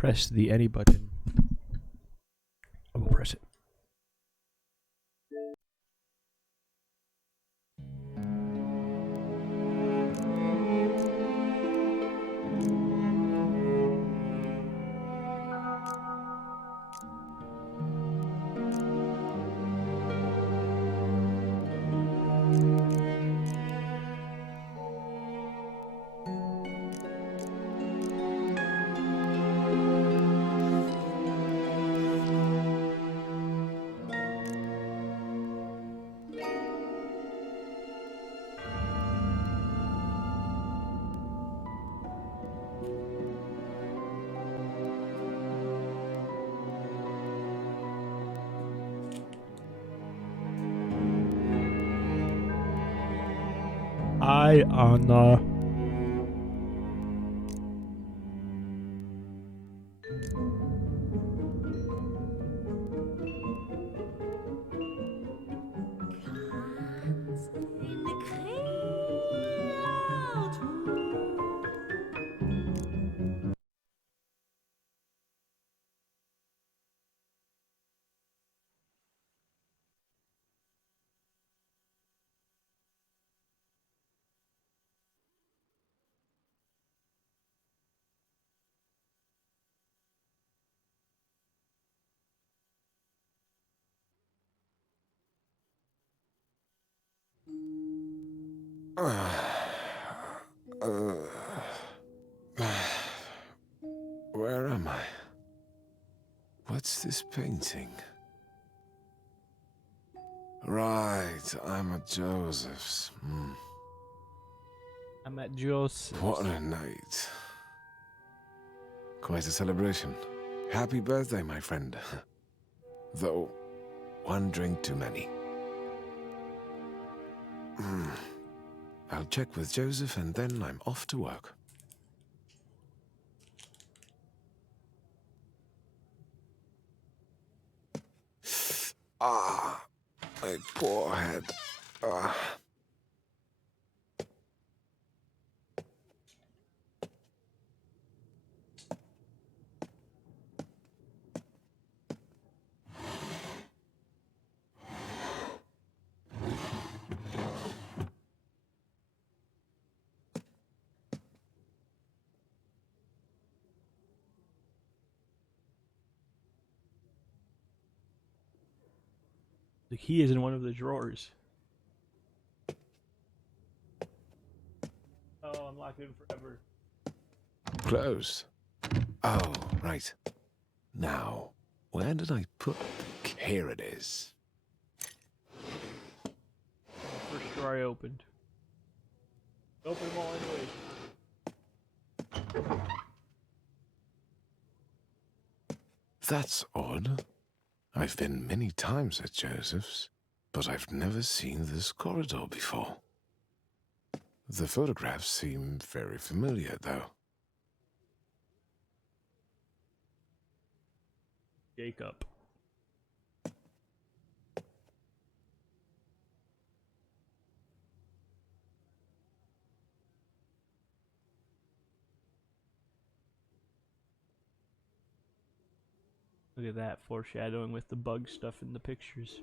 press the any button, I will press it. I Anna. Where am I? What's this painting? Right, I'm at Joseph's. I'm at Joseph's. What a night. Quite a celebration. Happy birthday, my friend. Though, one drink too many. I'll check with Joseph and then I'm off to work. Ah, my poor head. Ah. The key is in one of the drawers. Oh, I'm locked in forever. Closed. Oh, right. Now, where did I put... Here it is. First drawer I opened. Open them all anyway. That's odd. I've been many times at Joseph's, but I've never seen this corridor before. The photographs seem very familiar, though. Jacob. Look at that foreshadowing with the bug stuff in the pictures.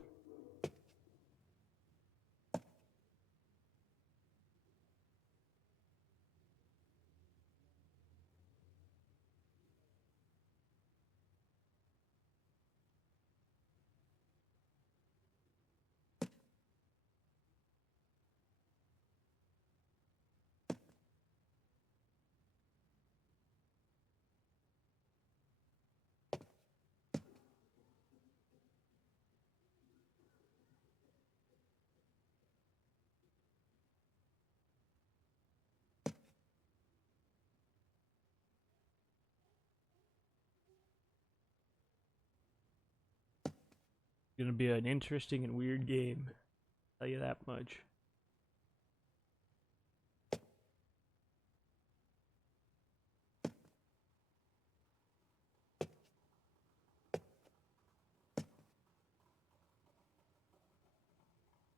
Gonna be an interesting and weird game. I'll tell you that much.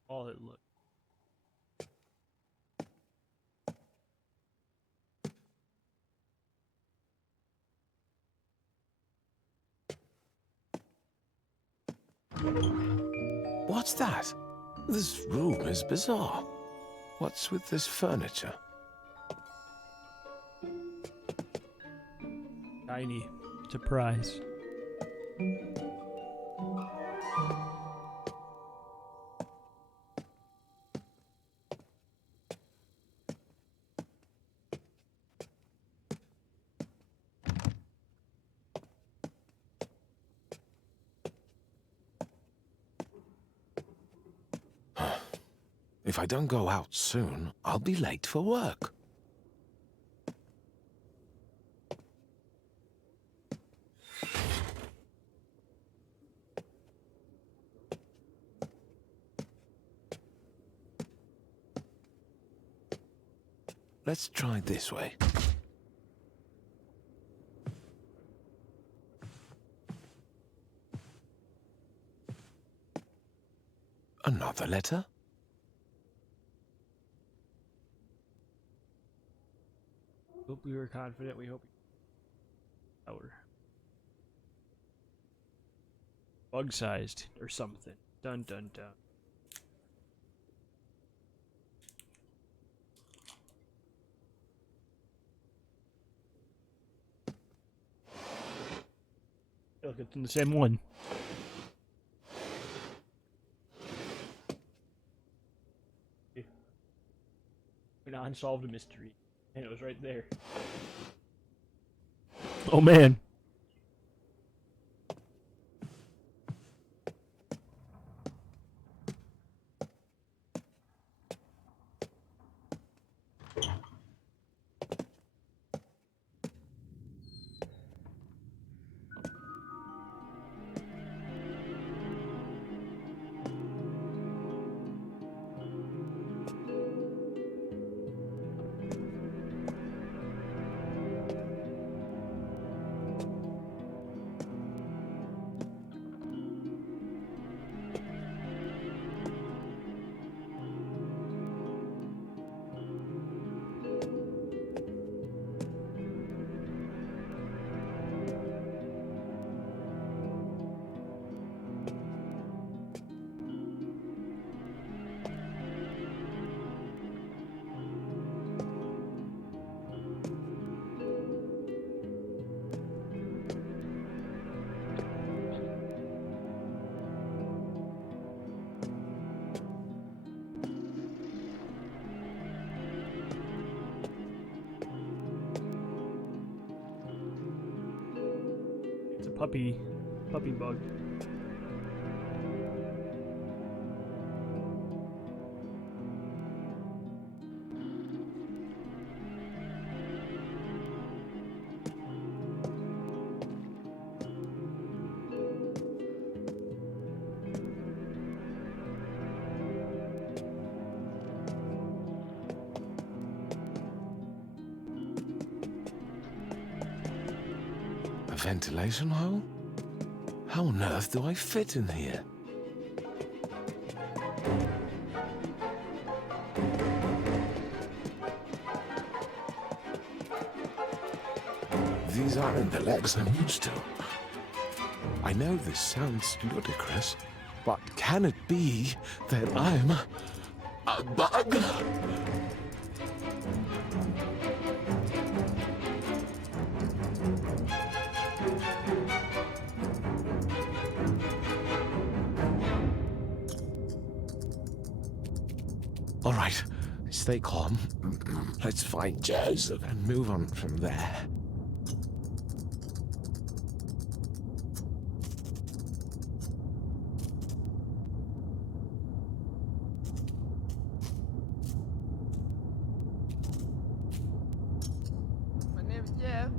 All it looks. What's that? This room is bizarre. What's with this furniture? Tiny. Surprise. If I don't go out soon, I'll be late for work. Let's try this way. Another letter? Hope we were confident. We hope. Our bug-sized or something. Dun dun dun. Look, it's in the same one. We now unsolved a mystery, and it was right there. Oh man. It's a puppy bug. A ventilation hole? How on earth do I fit in here? These aren't the legs I'm used to. I know this sounds ludicrous, but can it be that I'm a bug? All right, stay calm. Let's find Joseph and move on from there. My name's Jeff.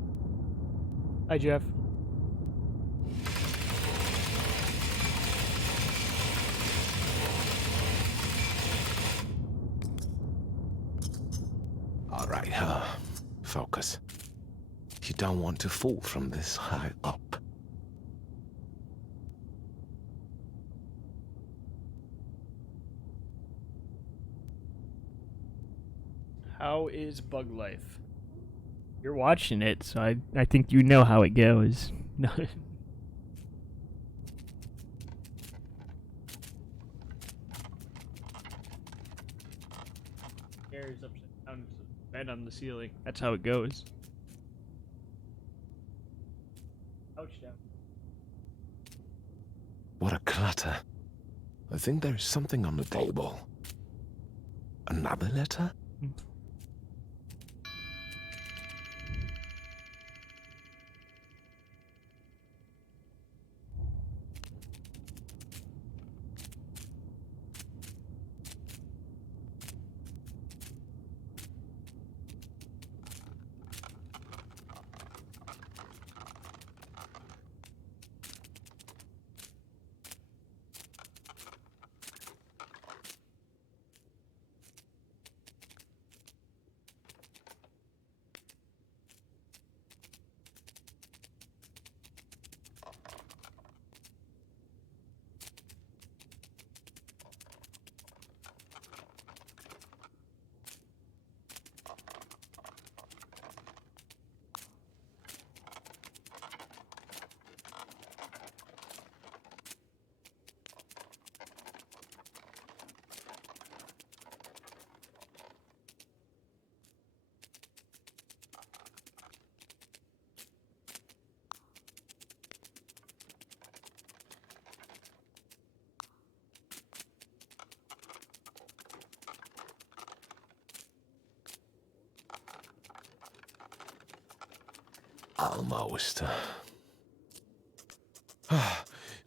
Hi, Jeff. All right, focus. You don't want to fall from this high up. How is bug life? You're watching it, so I think you know how it goes. No. Stairs upside down, so bed on the ceiling. That's how it goes. Couch down. What a clutter. I think there is something on the table. Another letter? Almost.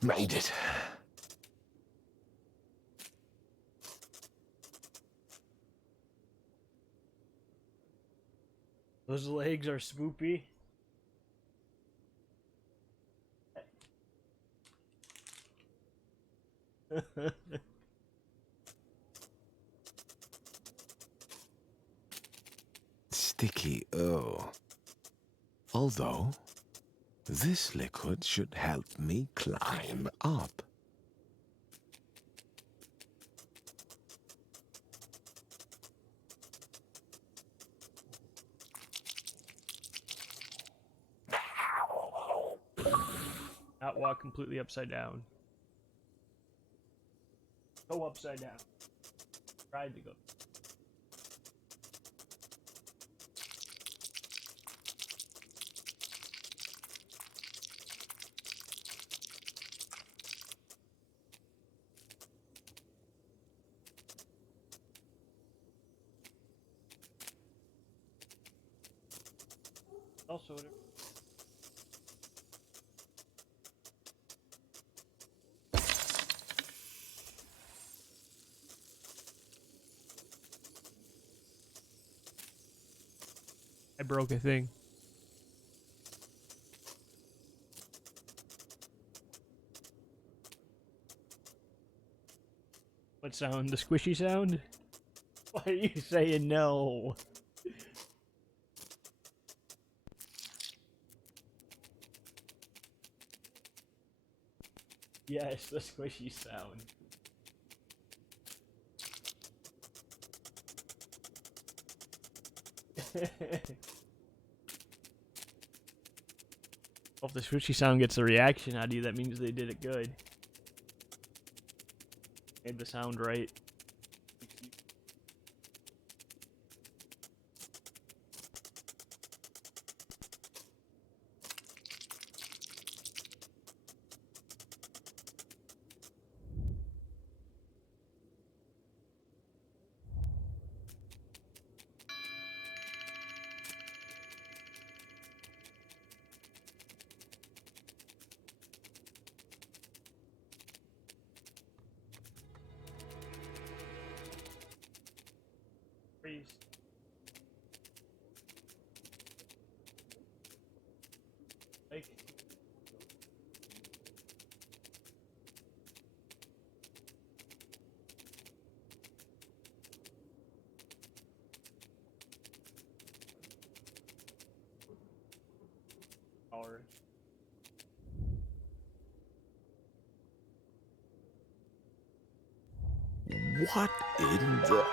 Made it. Those legs are swoopy. Sticky, oh. Although, this liquid should help me climb up. Not walk completely upside down. Go upside down. Tried to go. Also, I broke a thing. What sound? The squishy sound? Why are you saying no? Yes, the squishy sound. Well, if the squishy sound gets a reaction out of you, that means they did it good. Made the sound right. Freeze. Like. Or. What in the...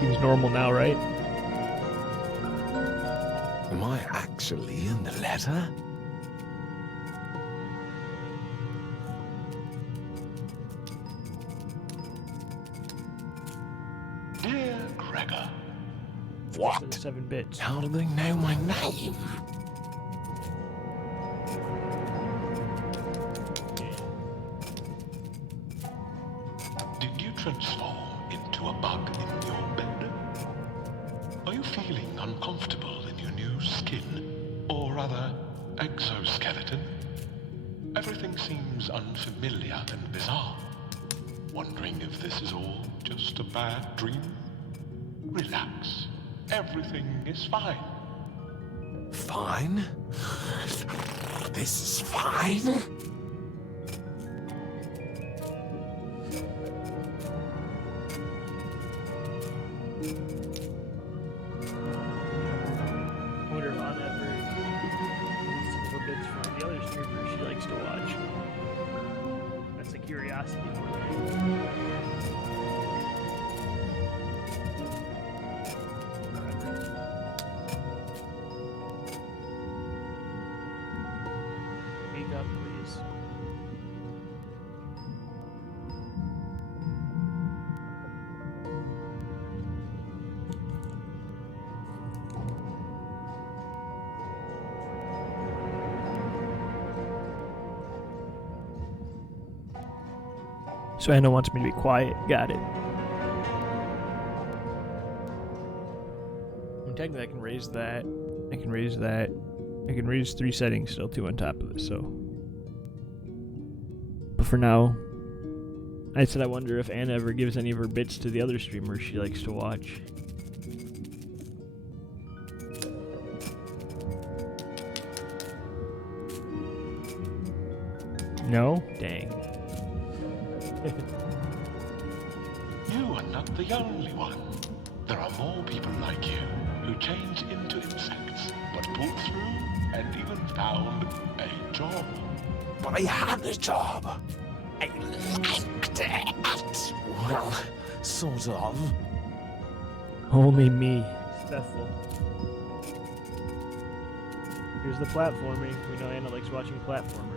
Seems normal now, right? Am I actually in the letter? Dear Gregor. For the What? 7 bits. How do they know my name? Did you transform into a bug in your bed? Are you feeling uncomfortable in your new skin? Or rather, exoskeleton? Everything seems unfamiliar and bizarre. Wondering if this is all just a bad dream? Relax. Everything is fine. Fine? This is fine? I wonder if Anna ever needs silver bits from the other streamers she likes to watch. That's a curiosity more than anything. Speak up, please. So Anna wants me to be quiet. Got it. And technically, I can raise that. I can raise that. I can raise 3 settings, still 2 on top of this, so. But for now, I said I wonder if Anna ever gives any of her bits to the other streamers she likes to watch. No? Dang. You are not the only one. There are more people like you who change into insects, but pulled through and even found a job. But I had a job. I liked it. Well, sort of. Only me. Steffel. Here's the platforming. We know Anna likes watching platformers.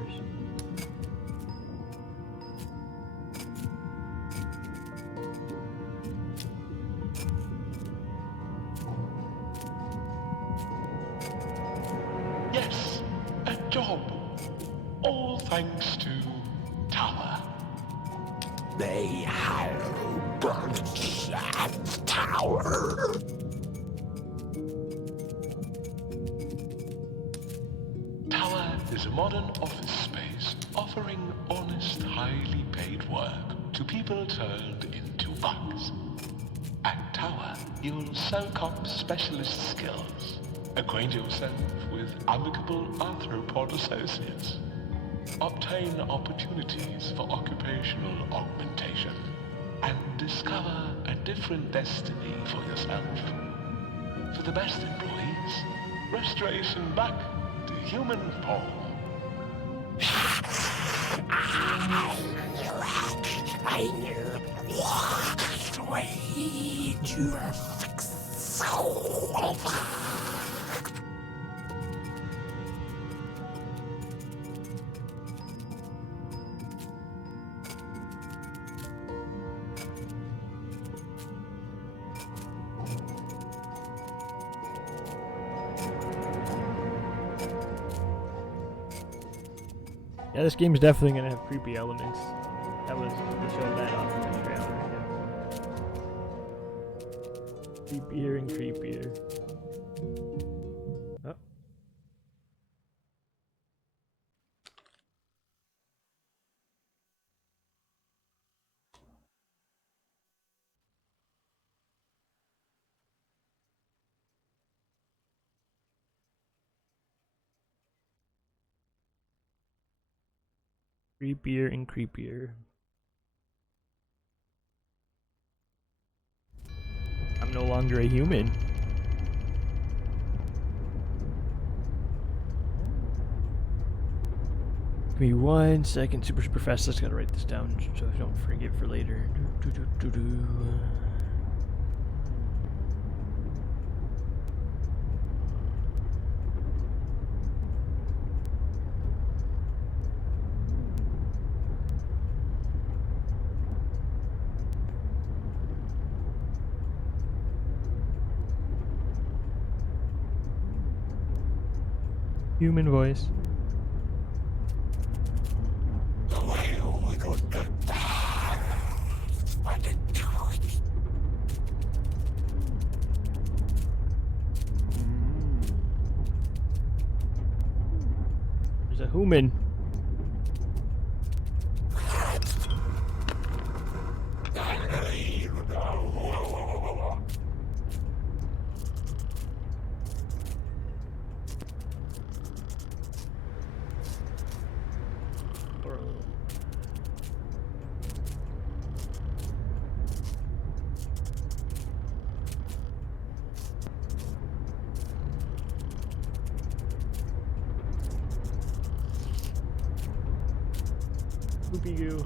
Yes, a job. All thanks to Tower. They have burnt that tower. Tower is a modern office space offering honest, highly paid work to people turned into bugs. At Tower, you'll soak up specialist skills, acquaint yourself with amicable arthropod associates, obtain opportunities for occupational augmentation, and discover a different destiny for yourself. For the best employees, restoration back to human form. Yeah, this game's definitely gonna have creepy elements. That was they showed that off in the trailer. Yeah. Creepier and creepier. Oh. Creepier and creepier. I'm no longer a human. Give me 1 second, super fast. Let's gotta write this down so I don't forget for later. Human voice. There's a human. Poopy goo.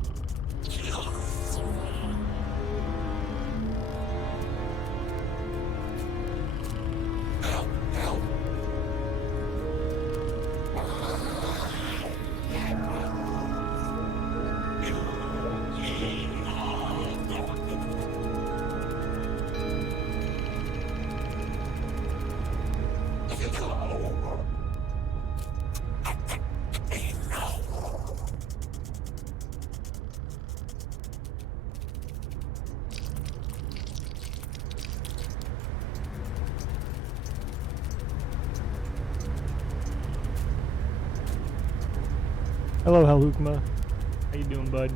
Hello, Halukma. How you doing, bud?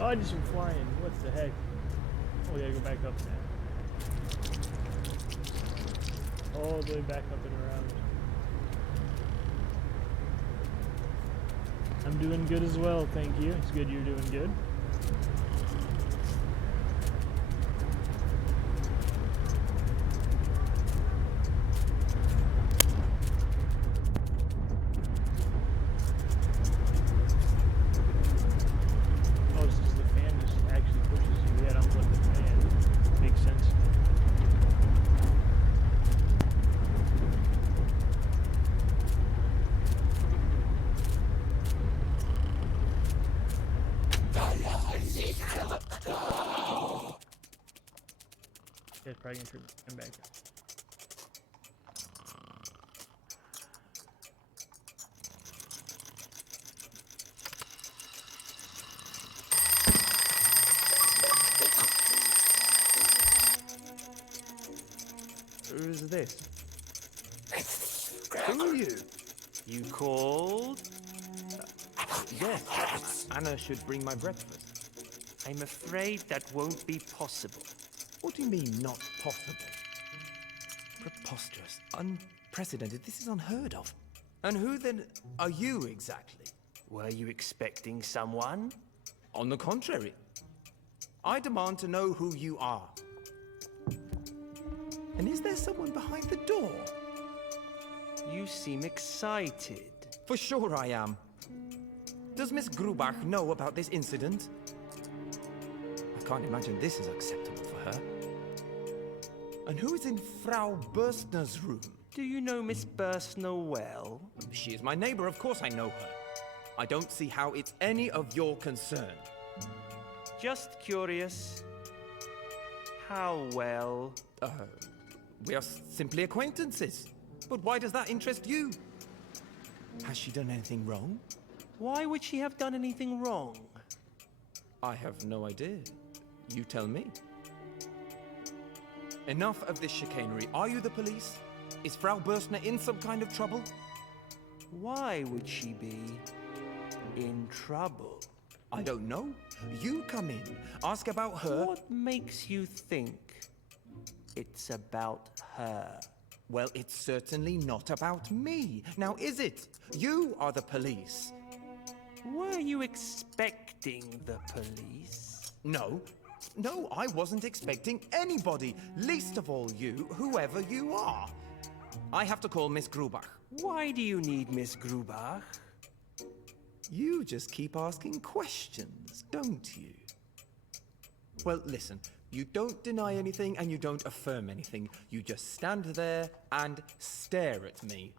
Oh, I just went flying. What the heck? Oh, we gotta go back up now. All the way back up and around. I'm doing good as well, thank you. It's good you're doing good. Oh, this is the fan just actually pushes you. Yeah, don't let the fan. Makes sense. Yeah, probably gonna turn him back. Who's this? Who are you? You called? Yes. Anna should bring my breakfast. I'm afraid that won't be possible. What do you mean, not possible? Preposterous. Unprecedented. This is unheard of. And who then are you exactly? Were you expecting someone? On the contrary. I demand to know who you are. And is there someone behind the door? You seem excited. For sure I am. Does Miss Grubach know about this incident? I can't imagine this is acceptable for her. And who is in Frau Burstner's room? Do you know Miss Bursner well? She is my neighbor, of course I know her. I don't see how it's any of your concern. Just curious. How well? We are simply acquaintances. But why does that interest you? Has she done anything wrong? Why would she have done anything wrong? I have no idea. You tell me. Enough of this chicanery. Are you the police? Is Frau Burstner in some kind of trouble? Why would she be in trouble? I don't know. You come in, ask about her. What makes you think it's about her? Well, it's certainly not about me. Now, is it? You are the police. Were you expecting the police? No. No, I wasn't expecting anybody. Least of all you, whoever you are. I have to call Miss Grubach. Why do you need Miss Grubach? You just keep asking questions, don't you? Well, listen. You don't deny anything and you don't affirm anything. You just stand there and stare at me.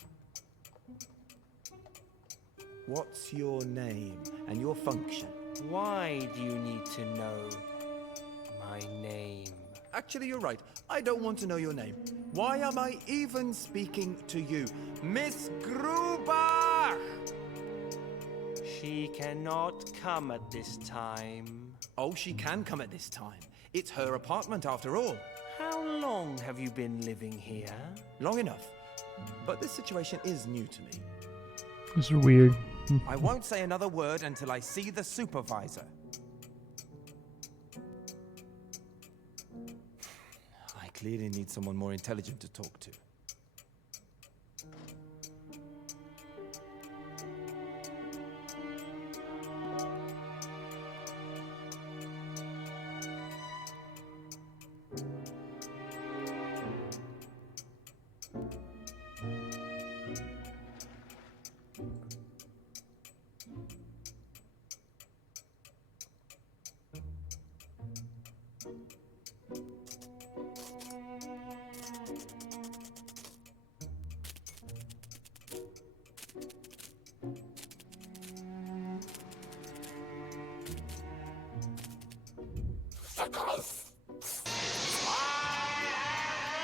What's your name and your function? Why do you need to know my name? Actually, you're right. I don't want to know your name. Why am I even speaking to you? Miss Grubach! She cannot come at this time. Oh, she can come at this time. It's her apartment after all. How long have you been living here? Long enough. But this situation is new to me. This is weird. I won't say another word until I see the supervisor. I clearly need someone more intelligent to talk to.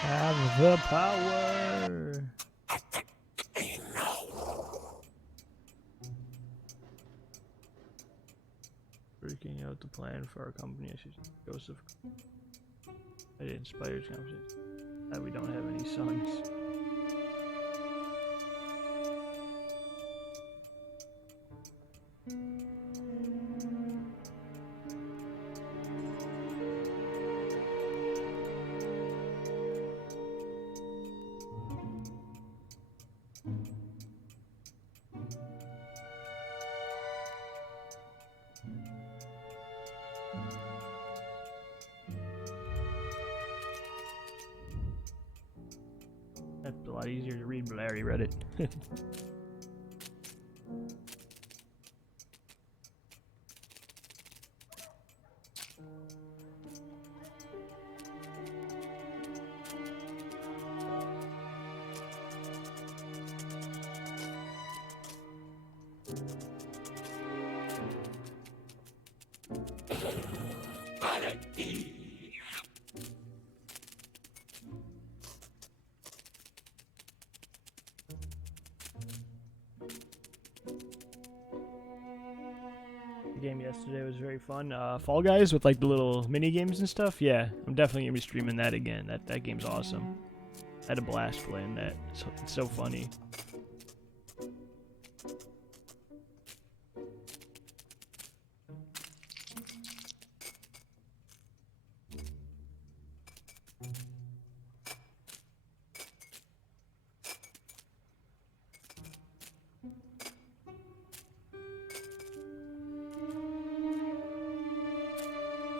Have the power. Freaking out the plan for our company. Joseph. It inspires conversation. That we don't have any sons. That's a lot easier to read, but I already read it. The game yesterday was very fun. Fall Guys with like the little mini games and stuff. Yeah, I'm definitely gonna be streaming that again. That game's awesome. I had a blast playing that. It's so funny.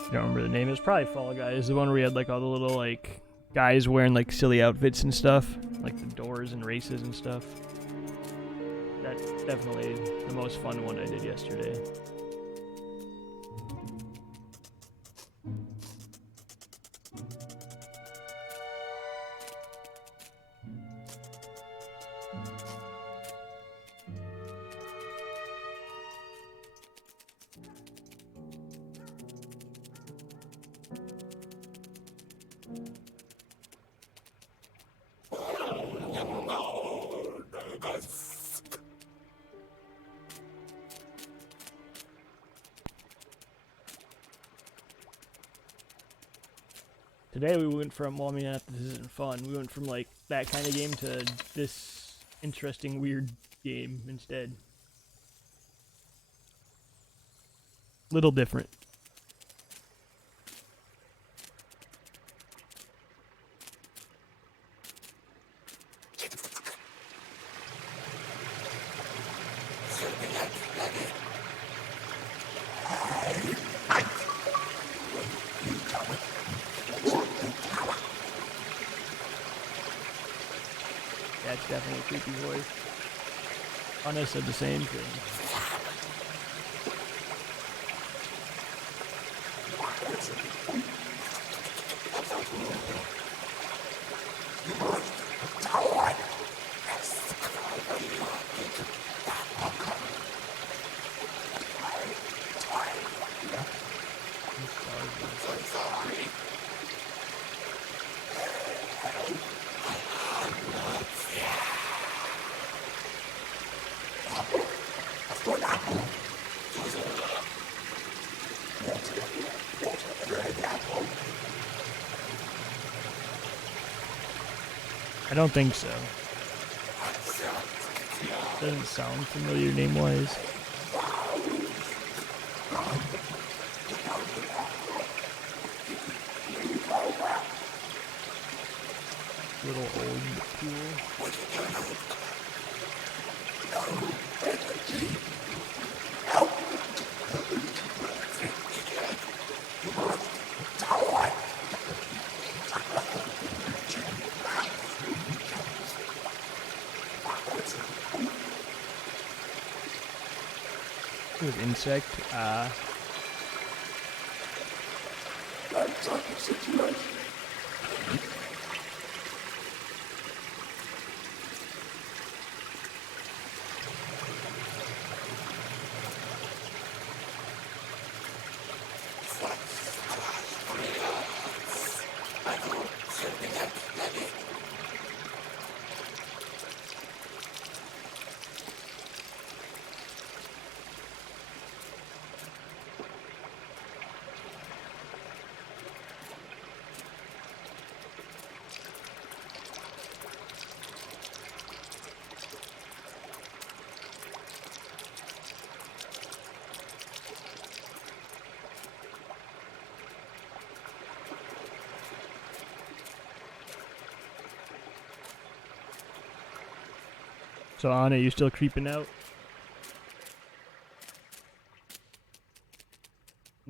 I don't remember the name. It's probably Fall Guys. The one where we had like all the little like guys wearing like silly outfits and stuff, like the doors and races and stuff. That's definitely the most fun one I did yesterday. Today we went from, well, I mean, this isn't fun. We went from like that kind of game to this interesting, weird game instead. Little different. definitely a creepy voice. Anna said the same thing. I don't think so. Doesn't sound familiar name-wise. Little old but cool. With insect, so Anna, you still creeping out?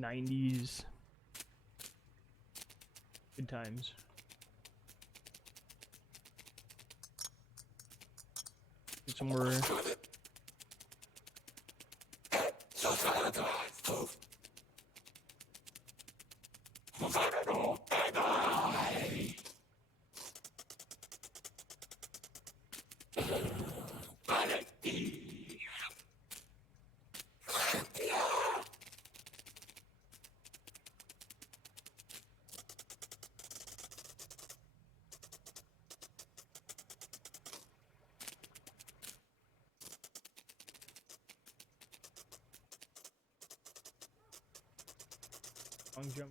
90s. Good times. Get some more. Long jump.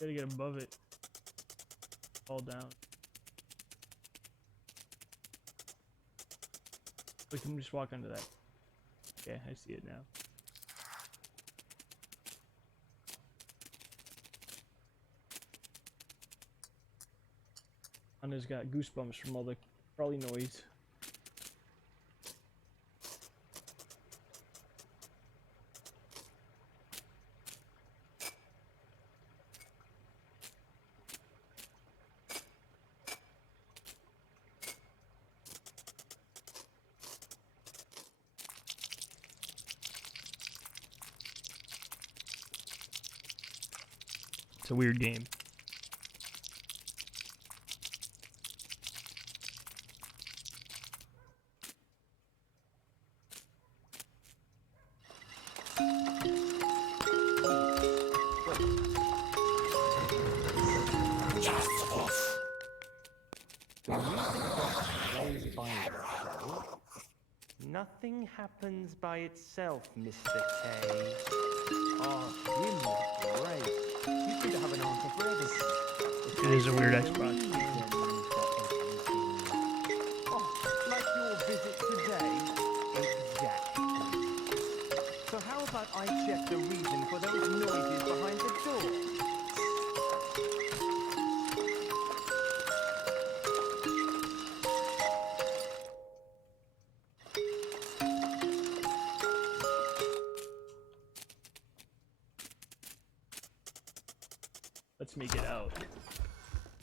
Gotta get above it. Fall down. We can just walk under that. Okay, I see it now. Anna's got goosebumps from all the crawly noise. It's a weird game. Nothing happens by itself, Mr. K. Oh, him was great. You seem to have an answer for everything. It is a weird Xbox. Oh, like your visit today? Exactly. So how about I check the reason for those noises behind the door? Let's make it out.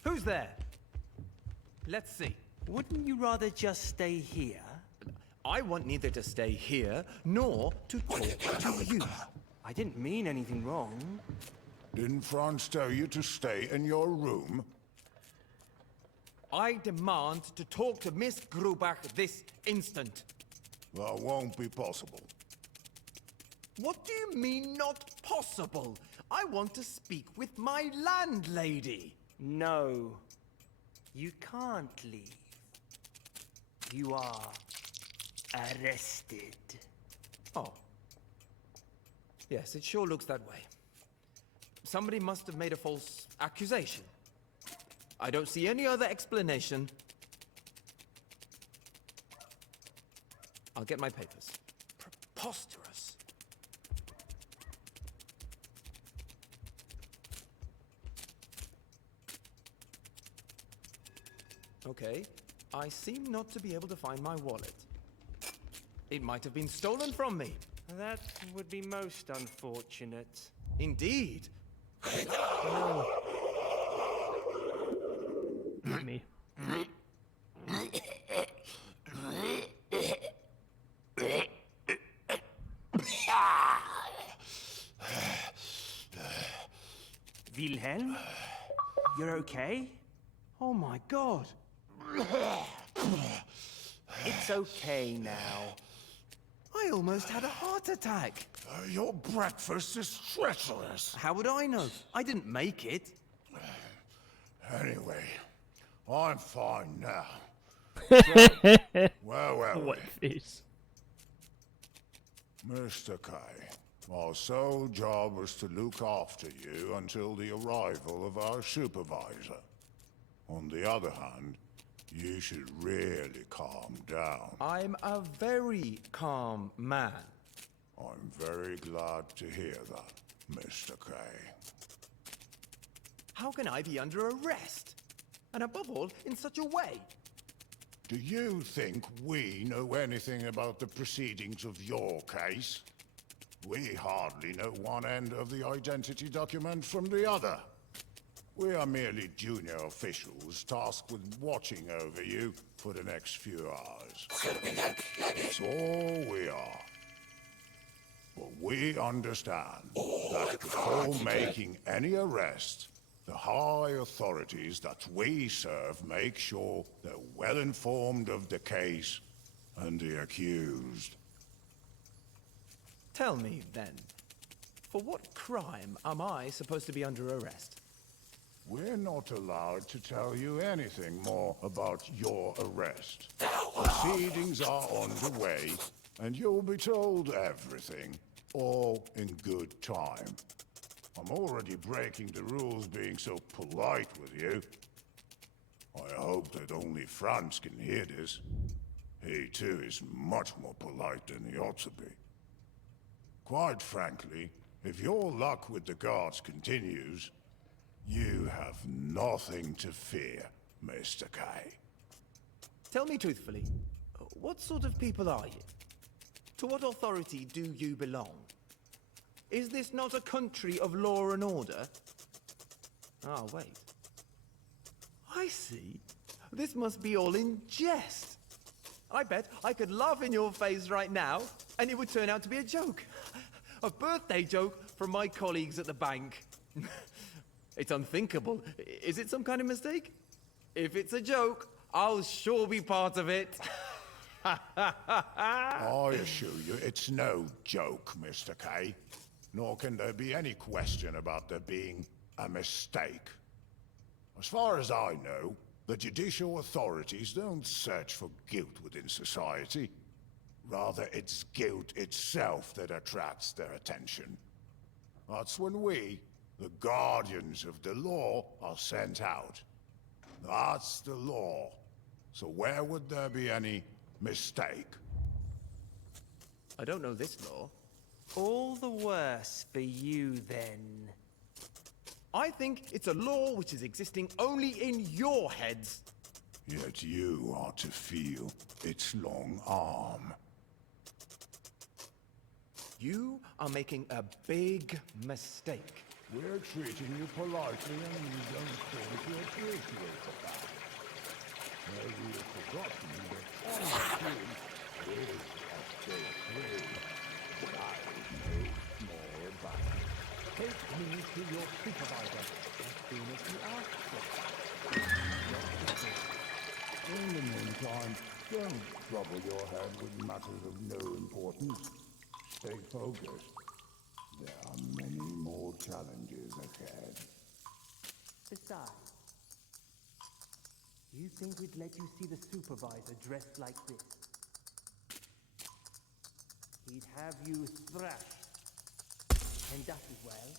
Who's there? Let's see. Wouldn't you rather just stay here? I want neither to stay here nor to talk to you. I didn't mean anything wrong. Didn't Franz tell you to stay in your room? I demand to talk to Miss Grubach this instant. That won't be possible. What do you mean not possible? I want to speak with my landlady. No, you can't leave. You are arrested. Oh. Yes, it sure looks that way. Somebody must have made a false accusation. I don't see any other explanation. I'll get my papers. Preposterous. Okay, I seem not to be able to find my wallet. It might have been stolen from me. That would be most unfortunate. Indeed. Me. Wilhelm? You're okay? Oh my god. It's okay now. I almost had a heart attack. Your breakfast is treacherous. How would I know? I didn't make it. Anyway, I'm fine now. Well, What face? Mr. K, our sole job was to look after you until the arrival of our supervisor. On the other hand, you should really calm down. I'm a very calm man. I'm very glad to hear that, Mr. K. How can I be under arrest? And above all, in such a way? Do you think we know anything about the proceedings of your case? We hardly know one end of the identity document from the other. We are merely junior officials tasked with watching over you for the next few hours. That's all we are. But we understand that before making any arrest, the high authorities that we serve make sure they're well informed of the case and the accused. Tell me, then, for what crime am I supposed to be under arrest? We're not allowed to tell you anything more about your arrest. Proceedings are underway, and you'll be told everything, all in good time. I'm already breaking the rules being so polite with you. I hope that only Franz can hear this. He too is much more polite than he ought to be. Quite frankly, if your luck with the guards continues, you have nothing to fear, Mr. K. Tell me truthfully, what sort of people are you? To what authority do you belong? Is this not a country of law and order? Ah, wait. I see. This must be all in jest. I bet I could laugh in your face right now, and it would turn out to be a joke. A birthday joke from my colleagues at the bank. It's unthinkable. Is it some kind of mistake? If it's a joke, I'll sure be part of it. I assure you, it's no joke, Mr. K. Nor can there be any question about there being a mistake. As far as I know, the judicial authorities don't search for guilt within society. Rather, it's guilt itself that attracts their attention. That's when we, the guardians of the law, are sent out. That's the law. So where would there be any mistake? I don't know this law. All the worse for you, then. I think it's a law which is existing only in your heads. Yet you are to feel its long arm. You are making a big mistake. We're treating you politely and you don't seem to appreciate the fact. Maybe you've forgotten that honesty is still free. But I know more about it. Take me to your supervisor as soon as you ask for it. In the meantime, don't trouble your head with matters of no importance. Stay focused. There are many more challenges ahead. Besides, you think we'd let you see the supervisor dressed like this? He'd have you thrashed. And that is well.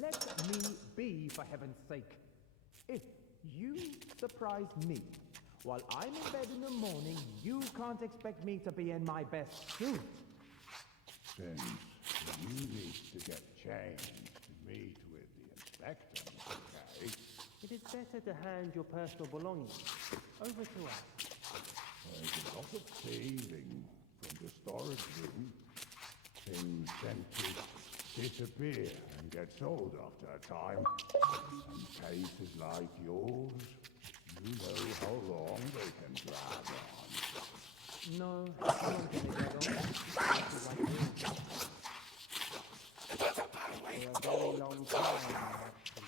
Let me be, for heaven's sake. If you surprise me while I'm in bed in the morning, you can't expect me to be in my best suit. Since you need to get changed to meet with the inspector, okay? It is better to hand your personal belongings over to us. There's a lot of thieving from the storage room. Things tend to disappear and get sold after a time. And cases like yours, you know how long they can drag on. No, I don't get it at all. This is like you. For a very long time, actually.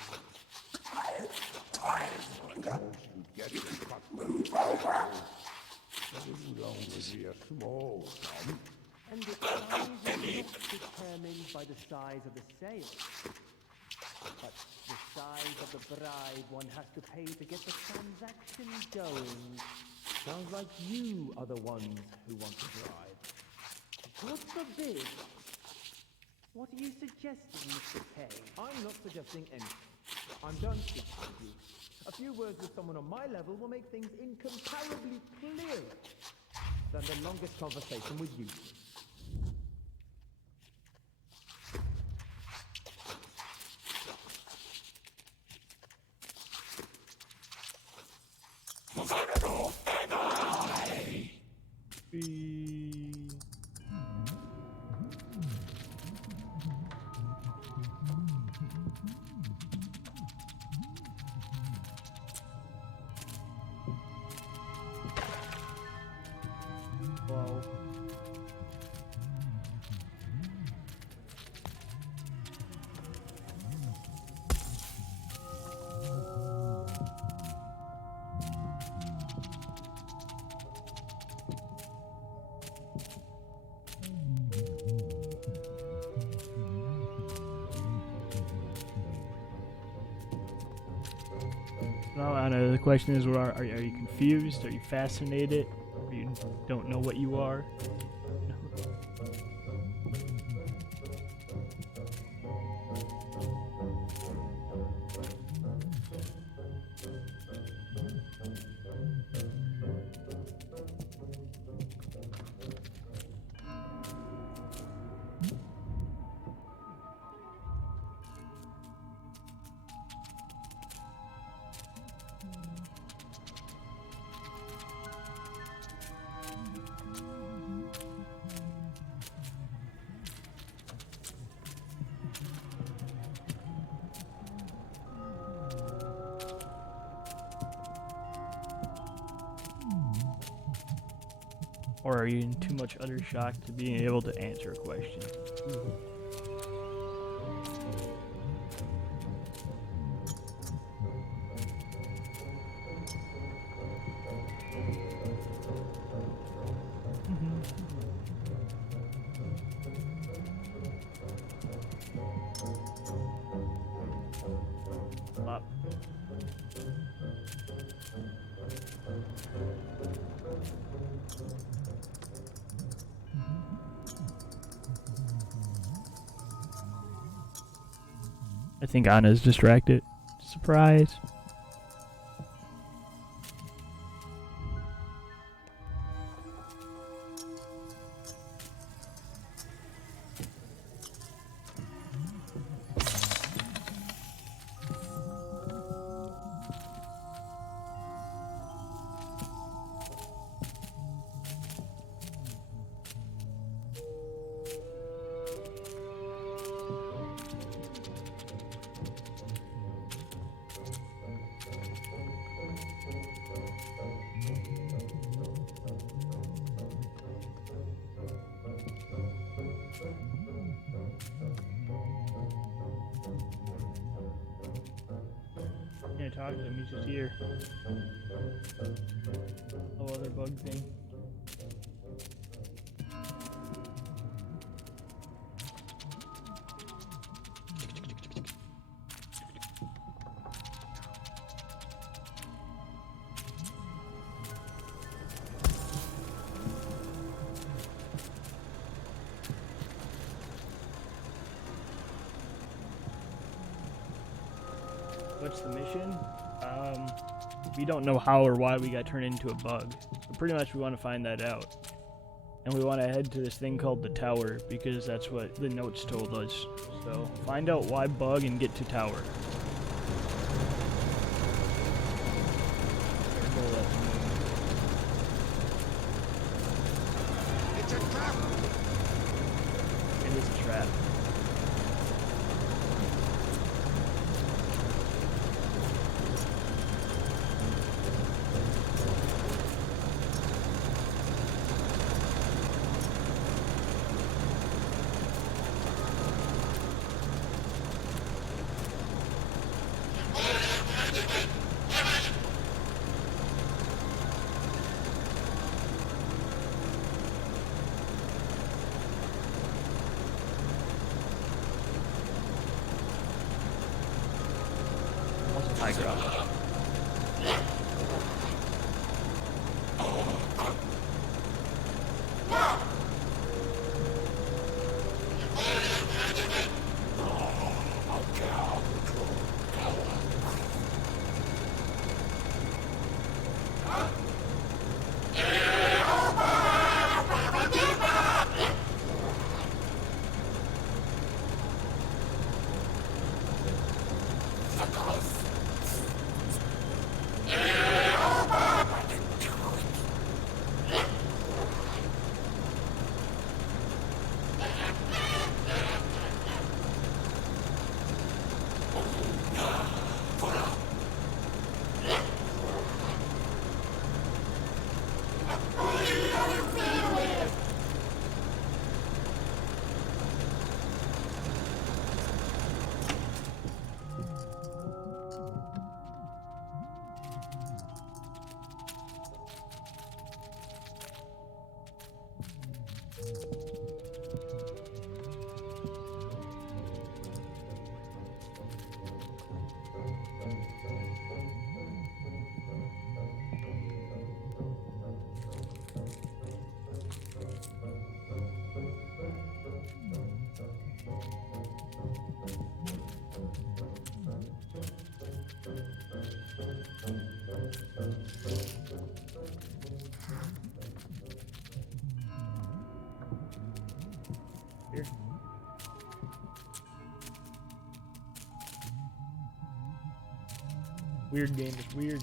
Once you get in touch with the files, there will only be a small sum. And the size is not determined by the size of the sale, but the size of the bribe one has to pay to get the transaction going. Sounds like you are the ones who want to bribe. God forbid. What are you suggesting, Mr. K? I'm not suggesting anything. I'm done speaking with you. A few words with someone on my level will make things incomparably clearer than the longest conversation with you. Wow. Now, I know the question is, are you confused? Are you fascinated? Or you don't know what you are? Or are you in too much utter shock to being able to answer a question? Up. I think Anna's distracted. Surprise. Can't talk to him, he's just here. Oh, other bug thing. What's the mission? We don't know how or why we got turned into a bug. So pretty much we want to find that out. And we want to head to this thing called the tower, because that's what the notes told us. So find out why bug and get to tower. It's a trap! It is a trap. High ground. Here. Weird game, it's weird.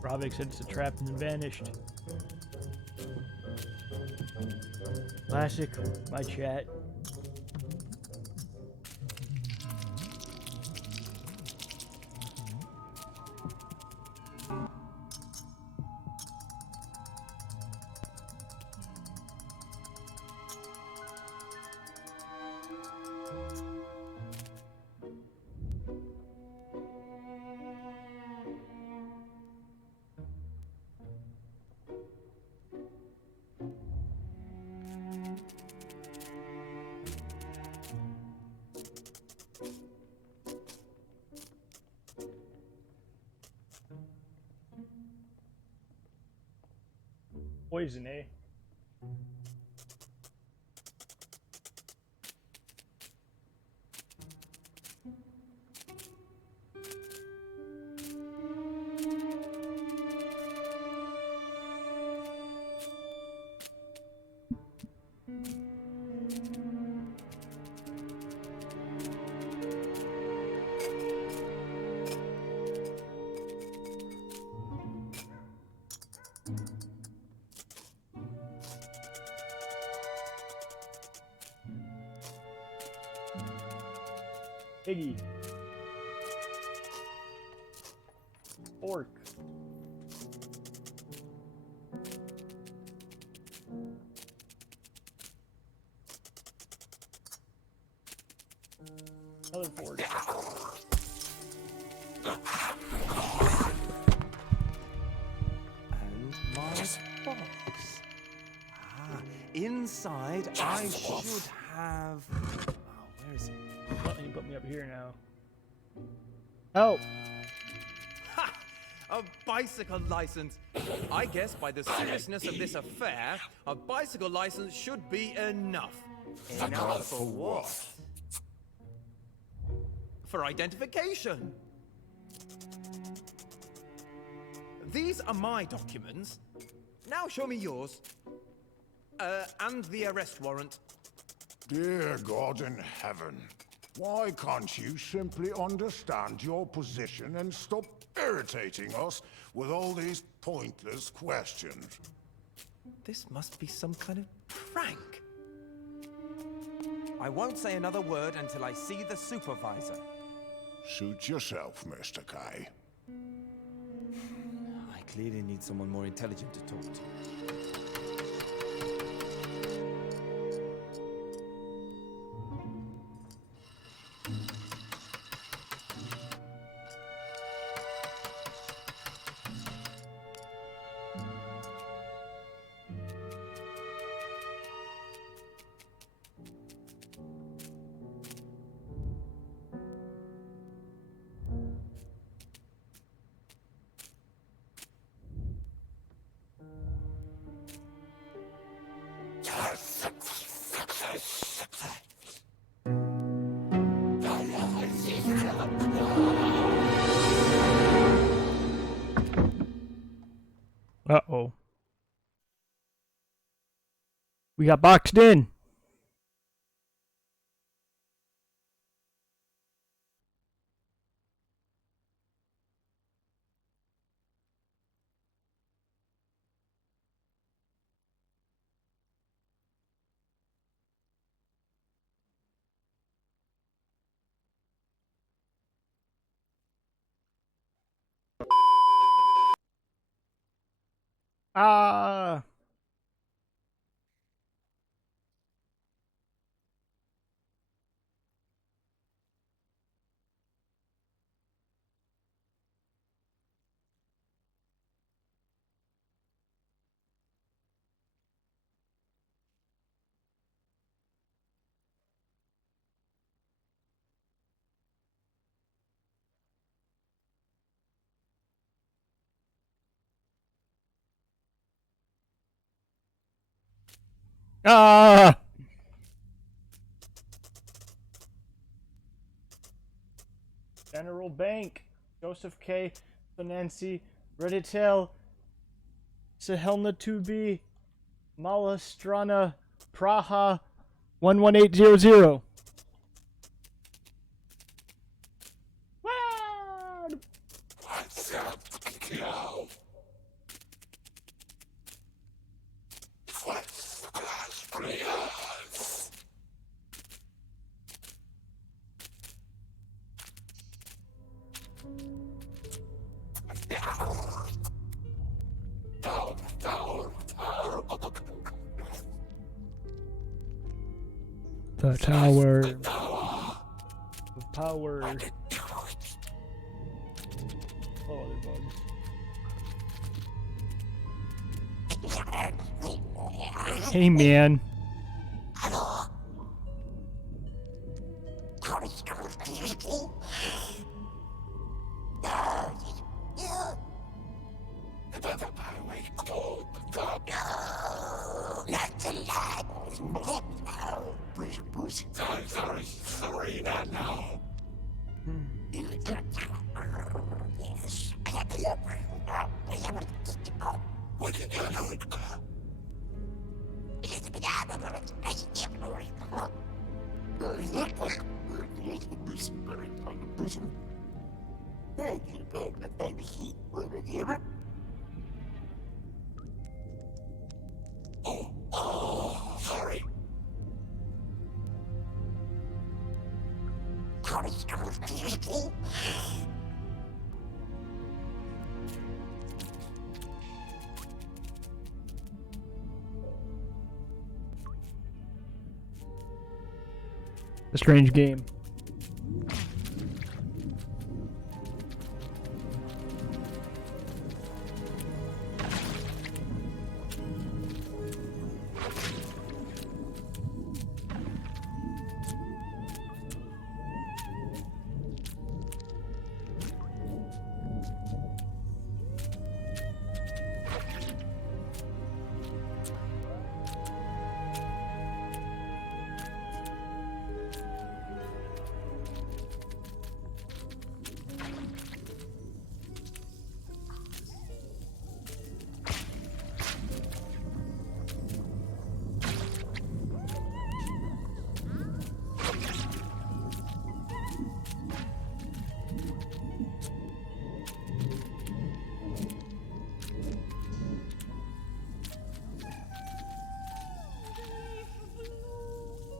Ravik said it's a trap and then vanished. Classic, my chat. poison, eh? Piggy. Orc. Another fork. And my box. Ah, inside I should have... Oh, where is it? Let me put me up here now. Oh, Ha! A bicycle license. I guess by the seriousness of this affair, a bicycle license should be enough. Enough for what? For identification. These are my documents. Now show me yours. And the arrest warrant. Dear God in heaven, why can't you simply understand your position and stop irritating us with all these pointless questions? This must be some kind of prank. I won't say another word until I see the supervisor. Suit yourself, Mr. K. I clearly need someone more intelligent to talk to. uh-oh. We got boxed in. Ah. Ah. General Bank. Joseph K. Nancy. Reditel. Sahelna 2B. Malastrana. Praha. 11800. Wow. What's up, Joe? What's the class players? The tower of power. Oh, other bugs. Hey, man. A strange game.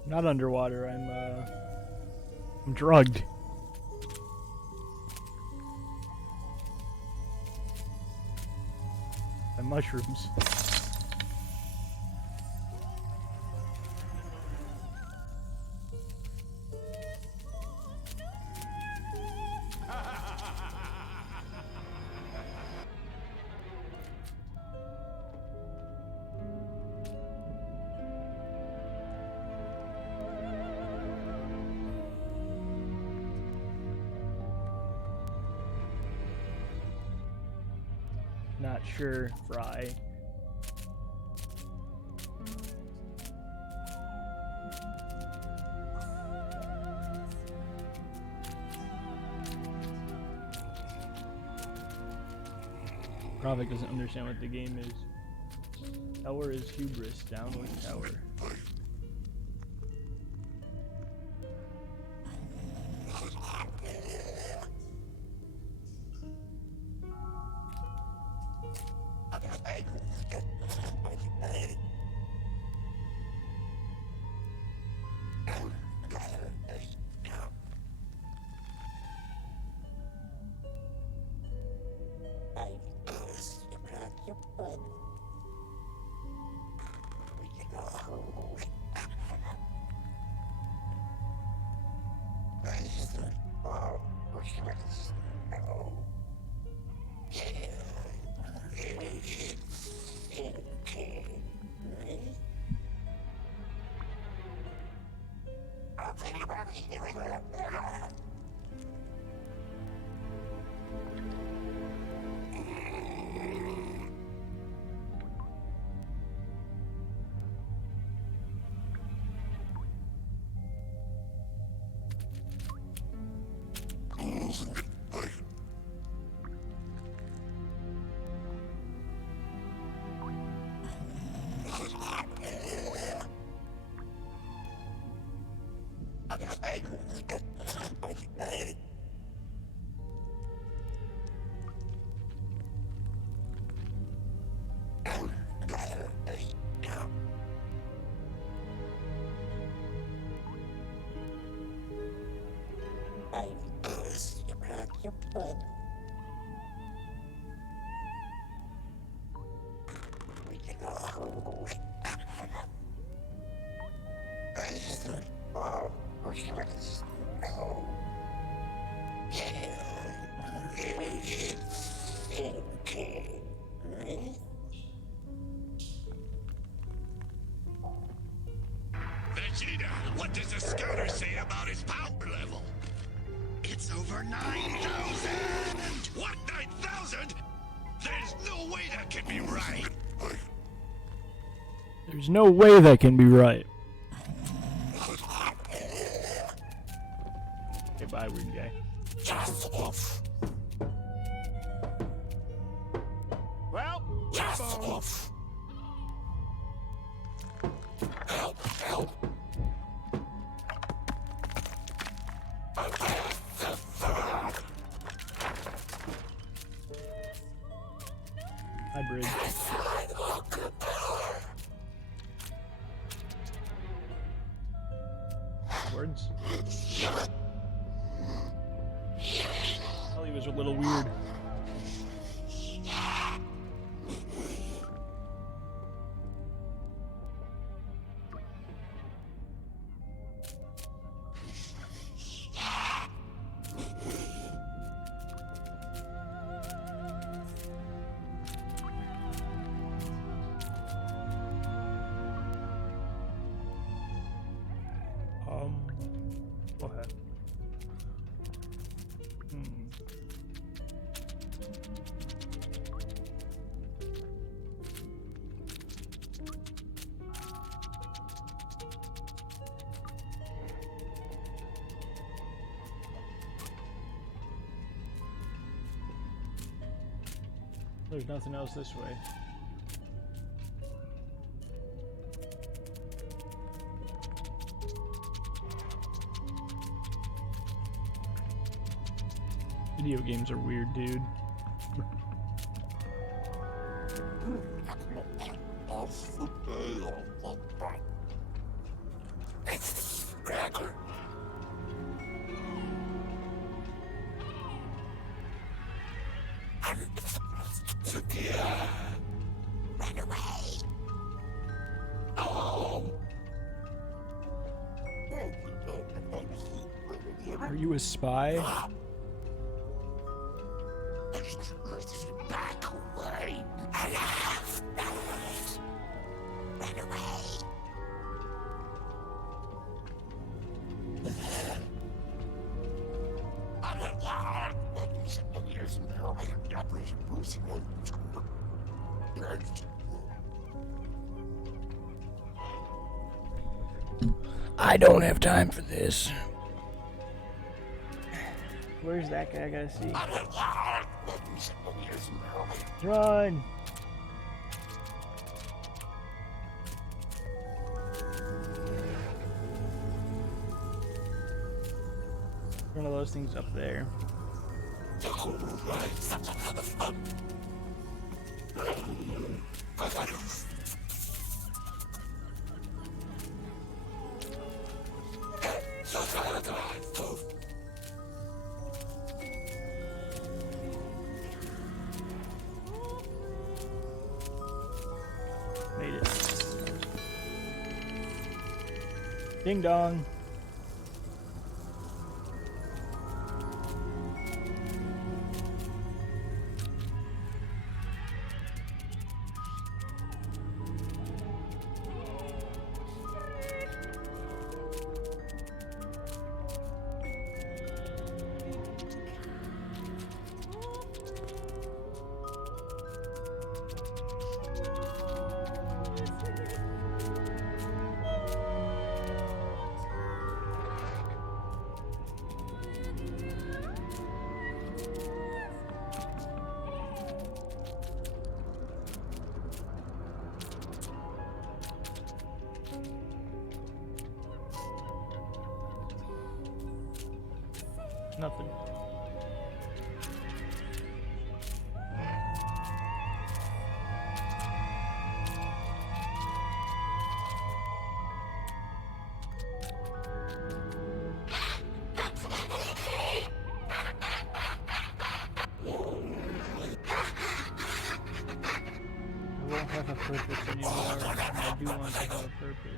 Not underwater. I'm drugged. By mushrooms. Not sure, Fry. Ravik doesn't understand what the game is. Tower is hubris, down with tower. Vegeta, what does the scouter say about his power level? It's over 9,000! What, 9,000? There's no way that can be right! There's no way that can be right. Okay, bye, weird guy. Well, bones. Hi, Bridge. Words? Well, he was a little weird. Okay. There's nothing else this way. Video games are weird, dude. Are you a spy? Back away. Enough. Run away. I don't have time for this. Where's that guy? I gotta see. Run! One of those things up there. Made it. Ding dong. Nothing. I won't have a purpose anymore. I do want to have a purpose.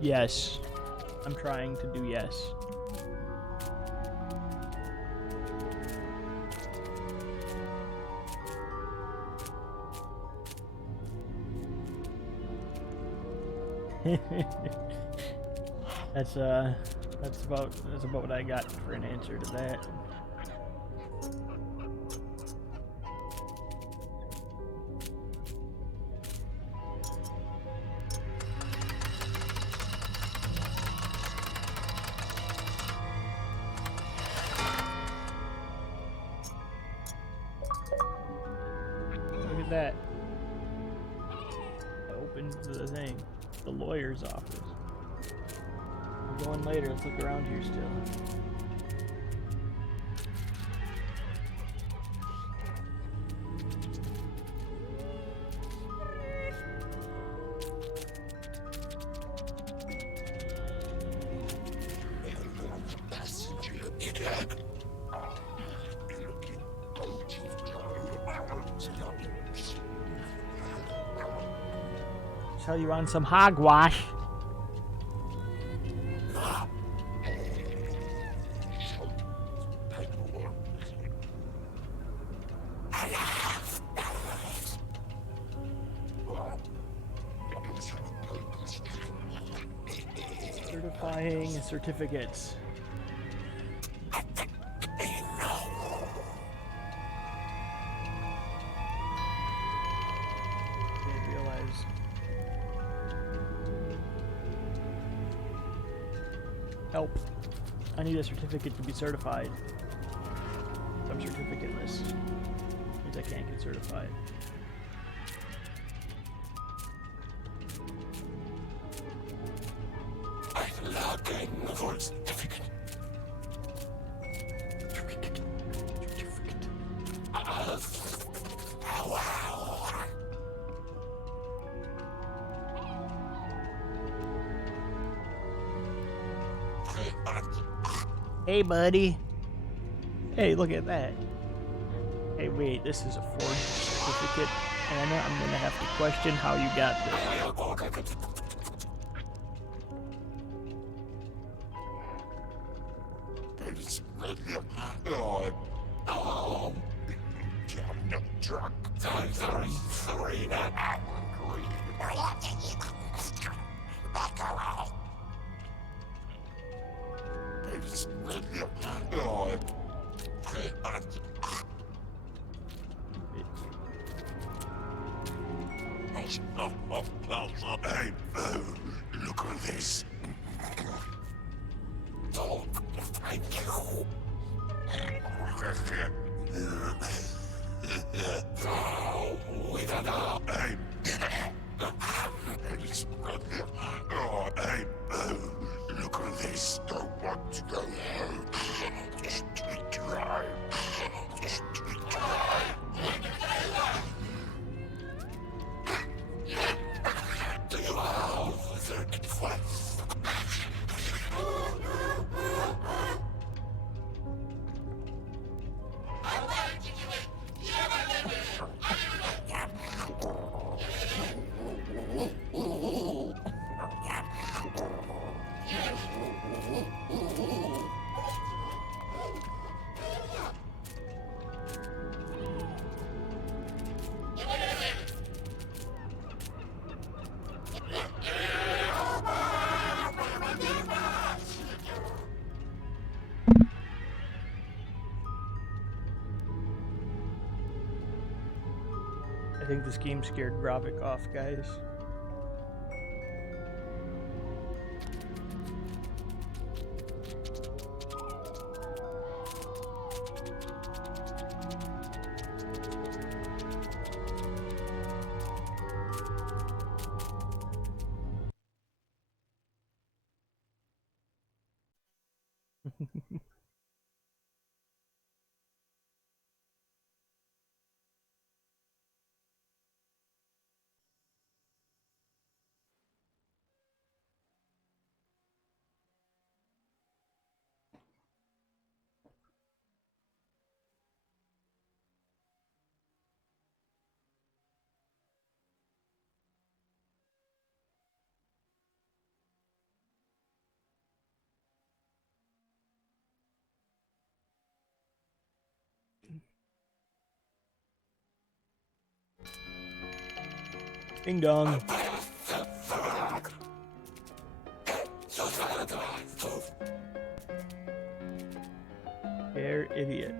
Yes. I'm trying to do yes. That's about what I got for an answer to that. Look at that. I opened the thing. The lawyer's office. I'm going later. Let's look around here still. Tell you on some hogwash. Certifying certificates. Didn't realize. Help. I need a certificate to be certified. I'm certificateless. Means I can't get certified. Hey, buddy. Hey, look at that. Hey, wait, this is a forged certificate, Anna. I'm gonna have to question how you got this. Hey, Boo, look at this. Oh, thank you. Hey, hey, Boo, look at this. Don't want to go home. Just drive. Just drive. Do you have the quest? I think this game scared Gravik off, guys. Ding dong. Idiot.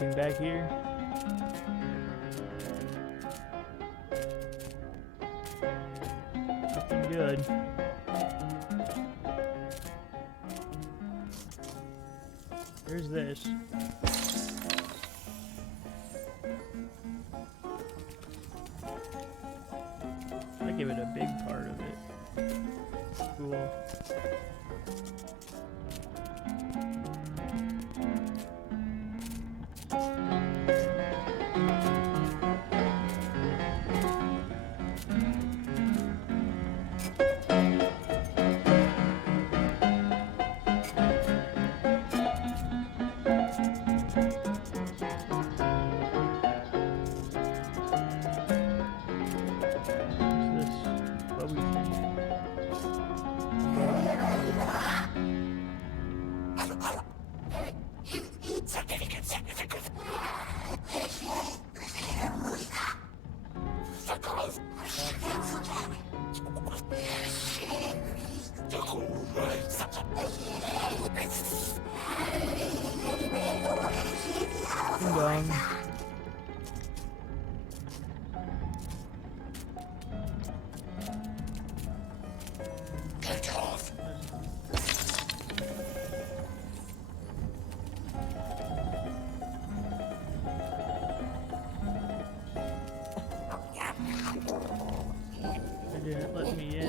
Anything back here? Nothing good. Where's this? I give it a big part of it. Cool. Dong. They didn't let me in.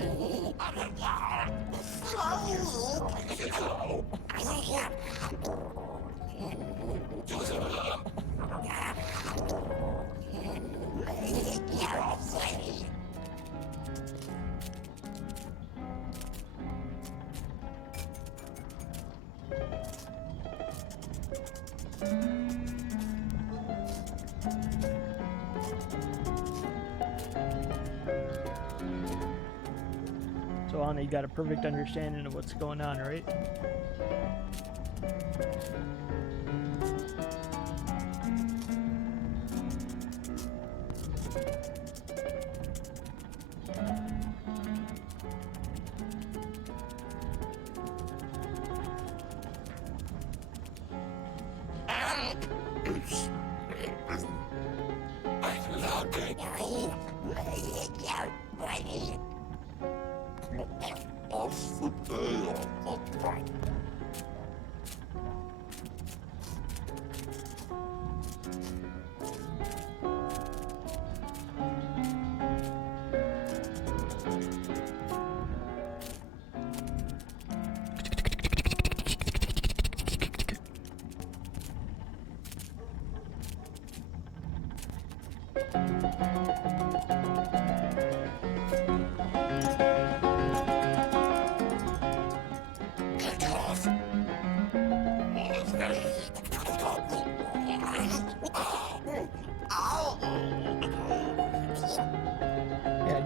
So Anna, you got a perfect understanding of what's going on, right?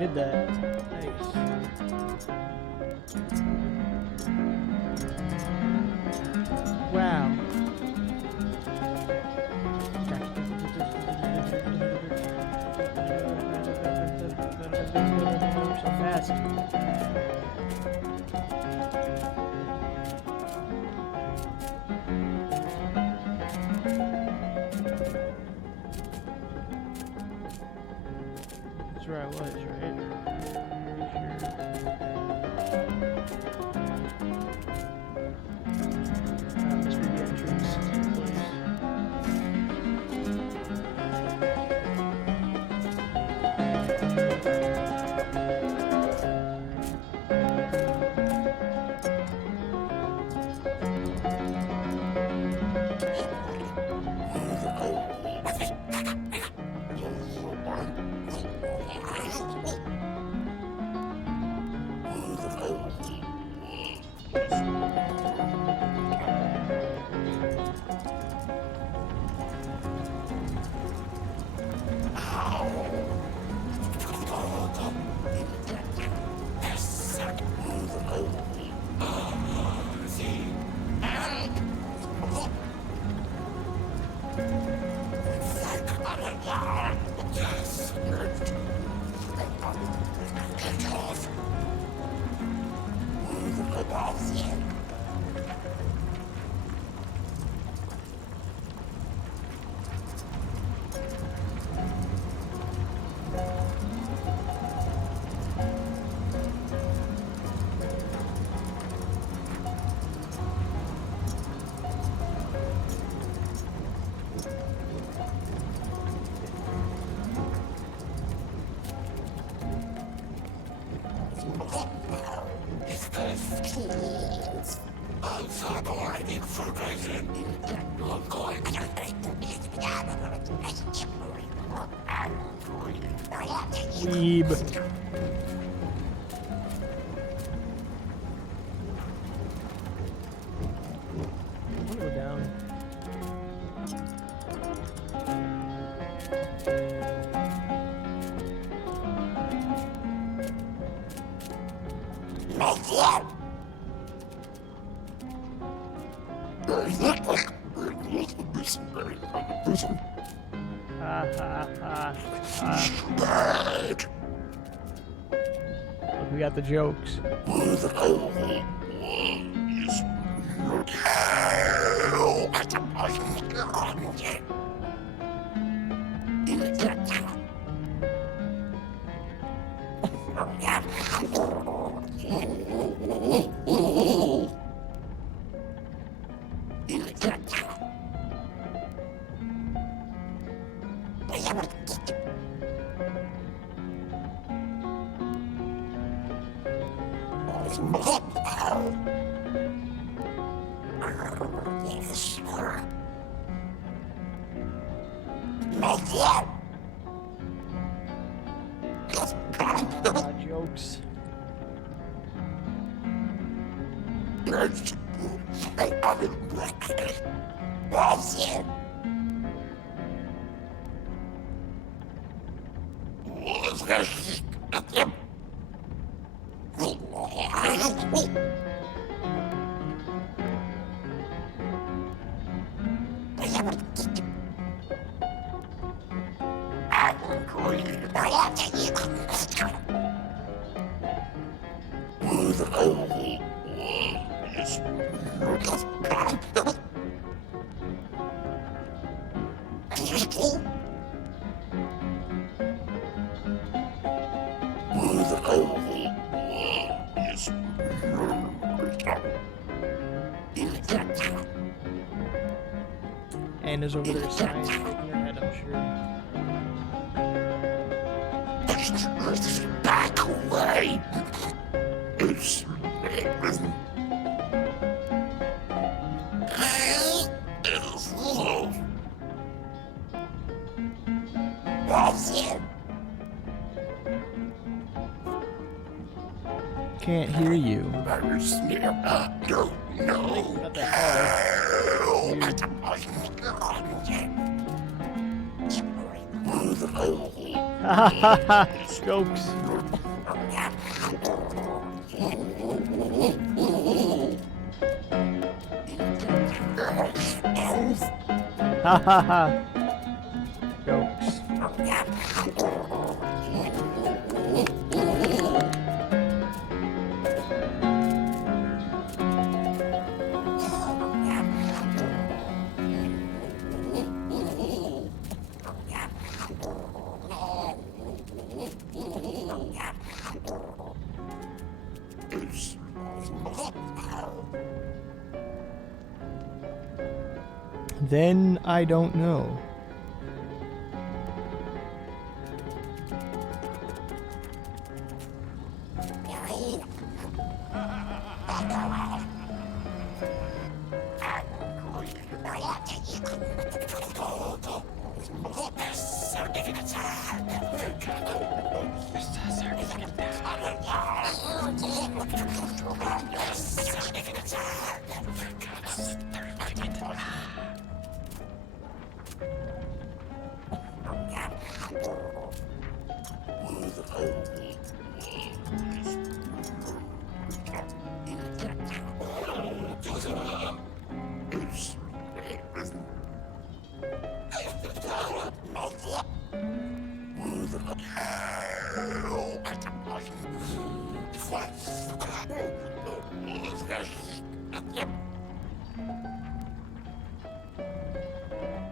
did that. Nice. Wow. So fast. That's where I was, right? Must be the entrance to the place. Weeb. I'm gonna go down. Ha ha ha ha. Look, we got the jokes. Jokes. Anna's over there sighing, shaking her head, I'm sure. Back away. It's Can't hear you. I was near. Don't know. Not that far. Who the hell? Ha ha ha! Jokes. Ha ha ha! Jokes. Then I don't know.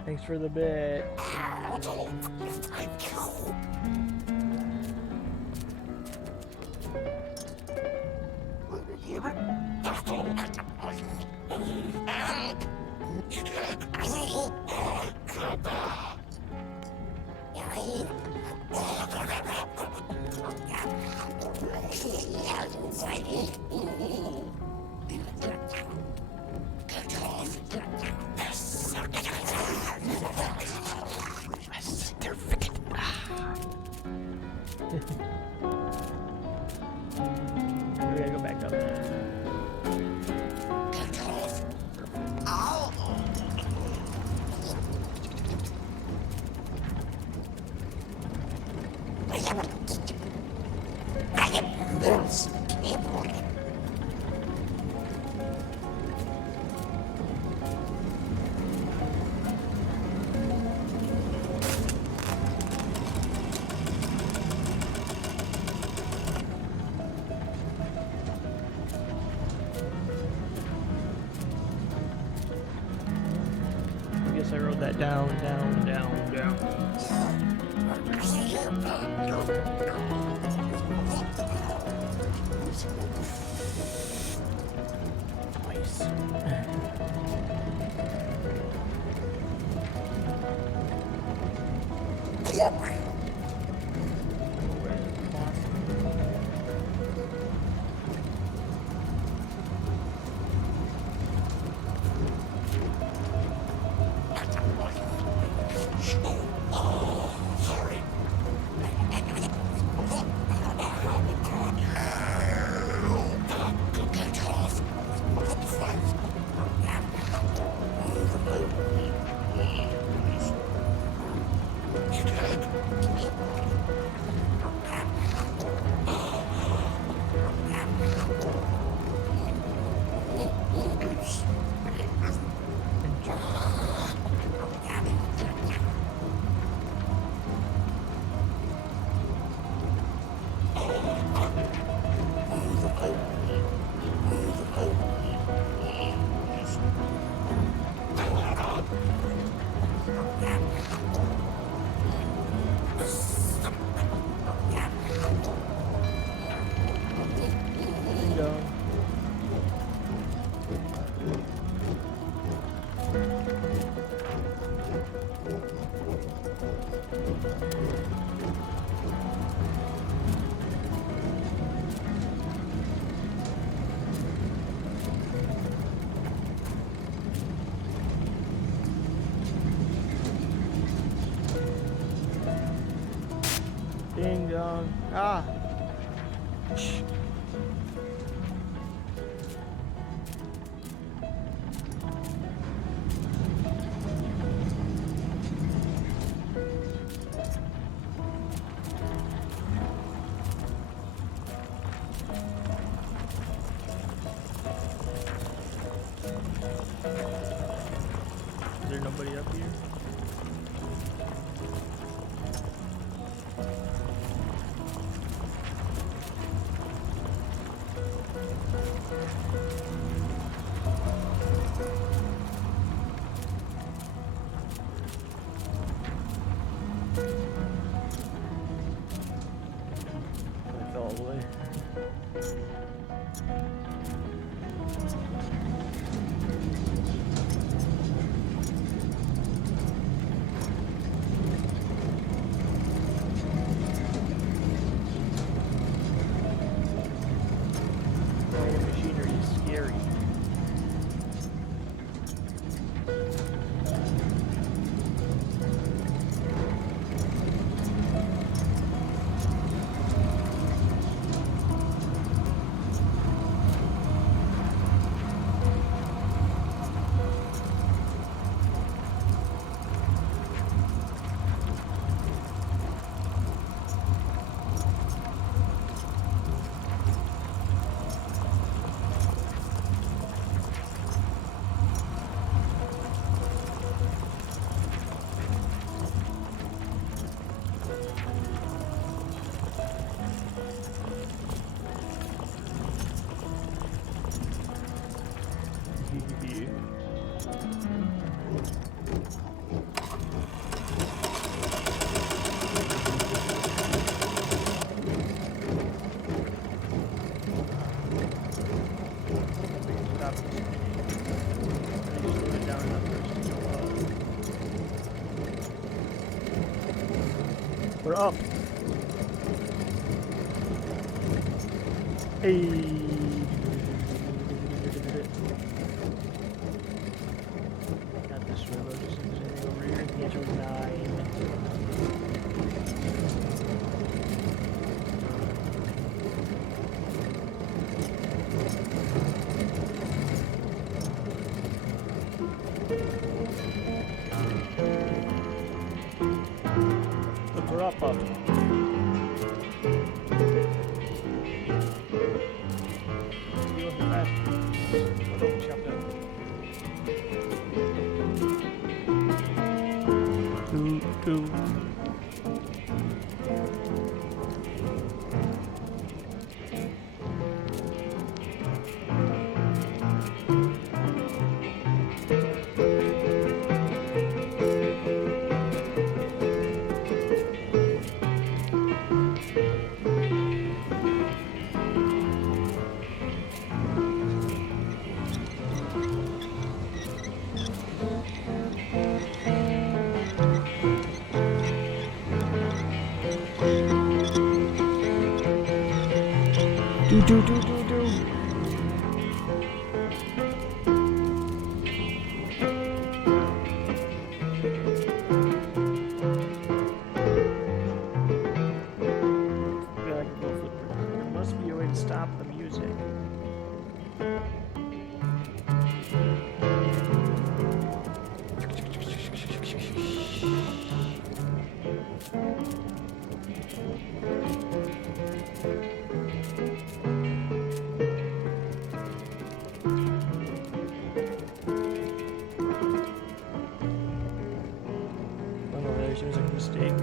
Thanks for the bit. We gotta go back up. I guess I wrote that down. there nobody up here? I fell all the way. Machinery is scary. We're up. Hey. Got this river. Just see if there's anything over here. The answer was 9. Look, we're up. Do. There must be a way to stop the music. Seems like a mistake.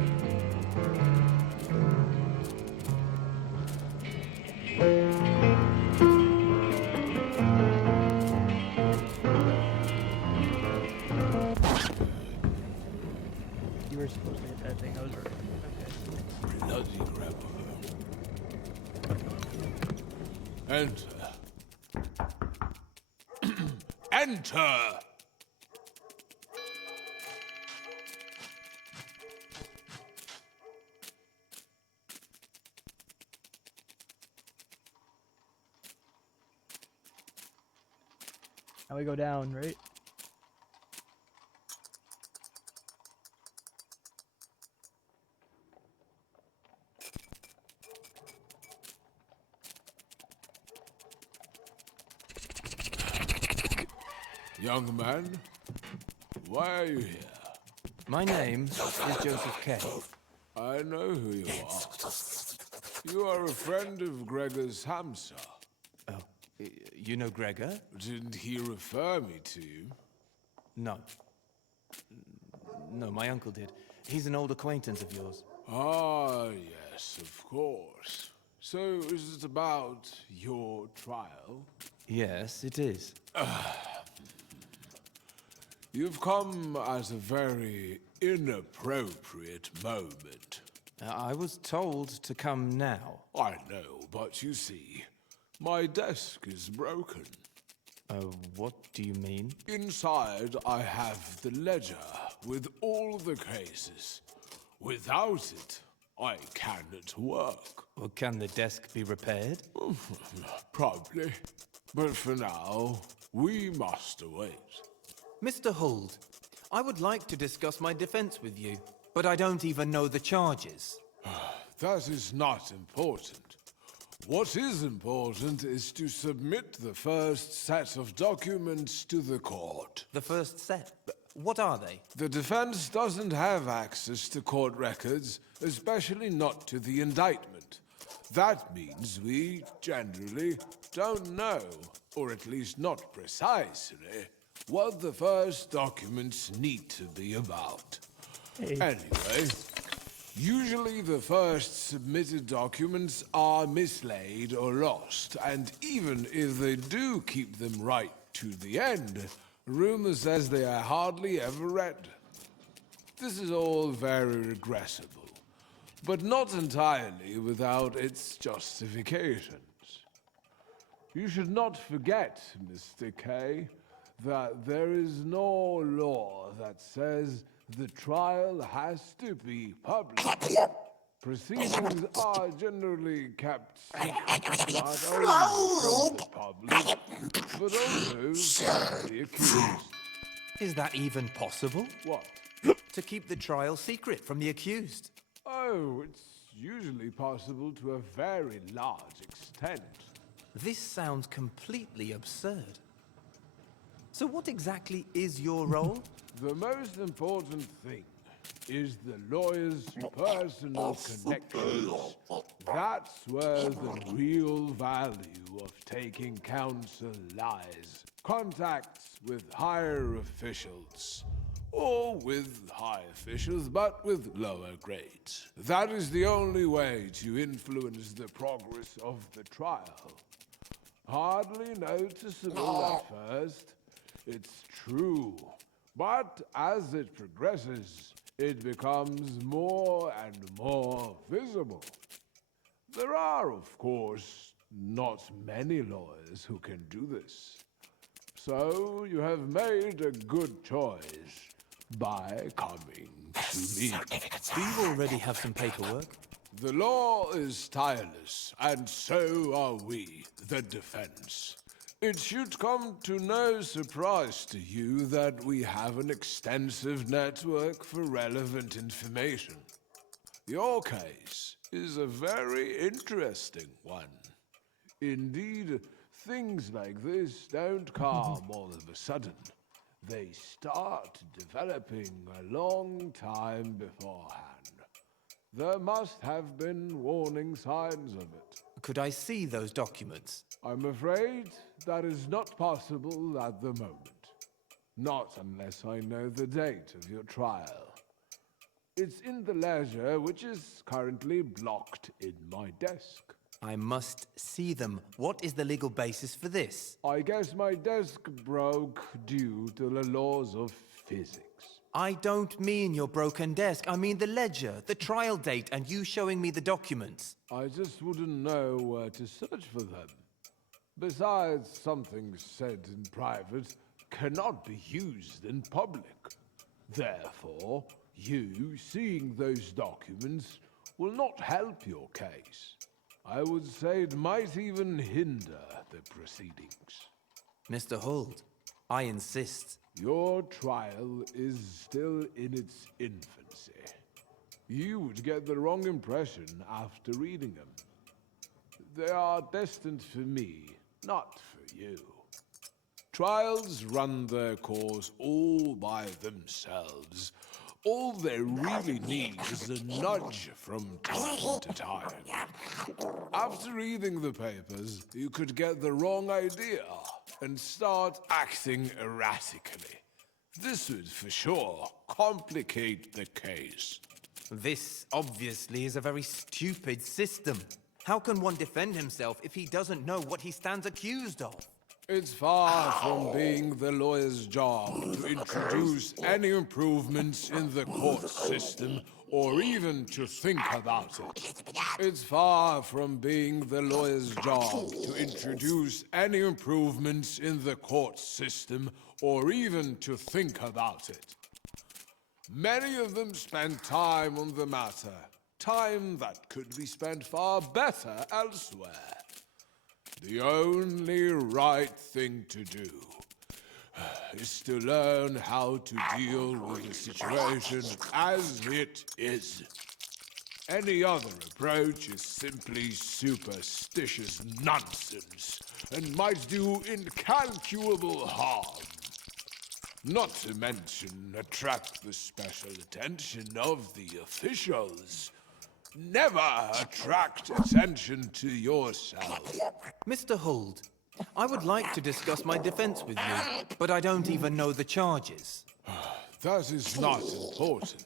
You were supposed to hit that thing. I was right. Okay. Bloody grandmother. Enter. Enter! Now we go down, right? Young man, why are you here? My name is Joseph K. I know who you are. You are a friend of Gregor's Hamster. Oh, you know Gregor? Didn't he refer me to you? No. No, my uncle did. He's an old acquaintance of yours. Ah, yes, of course. So, is it about your trial? Yes, it is. You've come at a very inappropriate moment. I was told to come now. I know, but you see, my desk is broken. What do you mean? Inside, I have the ledger with all the cases. Without it, I cannot work. Well, can the desk be repaired? Probably. But for now, we must await. Mr. Huld, I would like to discuss my defense with you, but I don't even know the charges. That is not important. What is important is to submit the first set of documents to the court. The first set? What are they? The defense doesn't have access to court records, especially not to the indictment. That means we generally don't know, or at least not precisely, what the first documents need to be about. Anyway, usually the first submitted documents are mislaid or lost, and even if they do keep them right to the end, rumor says they are hardly ever read. This is all very regrettable, but not entirely without its justifications. You should not forget, Mr. K, that there is no law that says the trial has to be public. Proceedings are generally kept secret, not only from the public, but also from the accused. Is that even possible? What? To keep the trial secret from the accused? Oh, it's usually possible to a very large extent. This sounds completely absurd. So what exactly is your role? The most important thing is the lawyer's personal connections. That's where the real value of taking counsel lies. Contacts with higher officials. Or with high officials, but with lower grades. That is the only way to influence the progress of the trial. Hardly noticeable at first, it's true. But as it progresses, it becomes more and more visible. There are, of course, not many lawyers who can do this. So you have made a good choice by coming to me. Do you already have some paperwork? The law is tireless, and so are we, the defense. It should come to no surprise to you that we have an extensive network for relevant information. Your case is a very interesting one. Indeed, things like this don't come all of a sudden. They start developing a long time beforehand. There must have been warning signs of it. Could I see those documents? I'm afraid that is not possible at the moment. Not unless I know the date of your trial. It's in the ledger, which is currently blocked in my desk. I must see them. What is the legal basis for this? I guess my desk broke due to the laws of physics. I don't mean your broken desk. I mean the ledger, the trial date, and you showing me the documents. I just wouldn't know where to search for them. Besides, something said in private cannot be used in public. Therefore, you seeing those documents will not help your case. I would say it might even hinder the proceedings. Mr. Huld, I insist. Your trial is still in its infancy. You would get the wrong impression after reading them. They are destined for me, not for you. Trials run their course all by themselves. All they really need is a nudge from time to time. After reading the papers, you could get the wrong idea and start acting erratically. This would for sure complicate the case. This obviously is a very stupid system. How can one defend himself if he doesn't know what he stands accused of? It's far from being the lawyer's job to introduce any improvements in the court system or even to think about it. It's far from being the lawyer's job to introduce any improvements in the court system or even to think about it. Many of them spend time on the matter, time that could be spent far better elsewhere. The only right thing to do is to learn how to deal with the situation as it is. Any other approach is simply superstitious nonsense and might do incalculable harm. Not to mention attract the special attention of the officials. Never attract attention to yourself. Mr. Huld, I would like to discuss my defense with you, but I don't even know the charges. That is not important.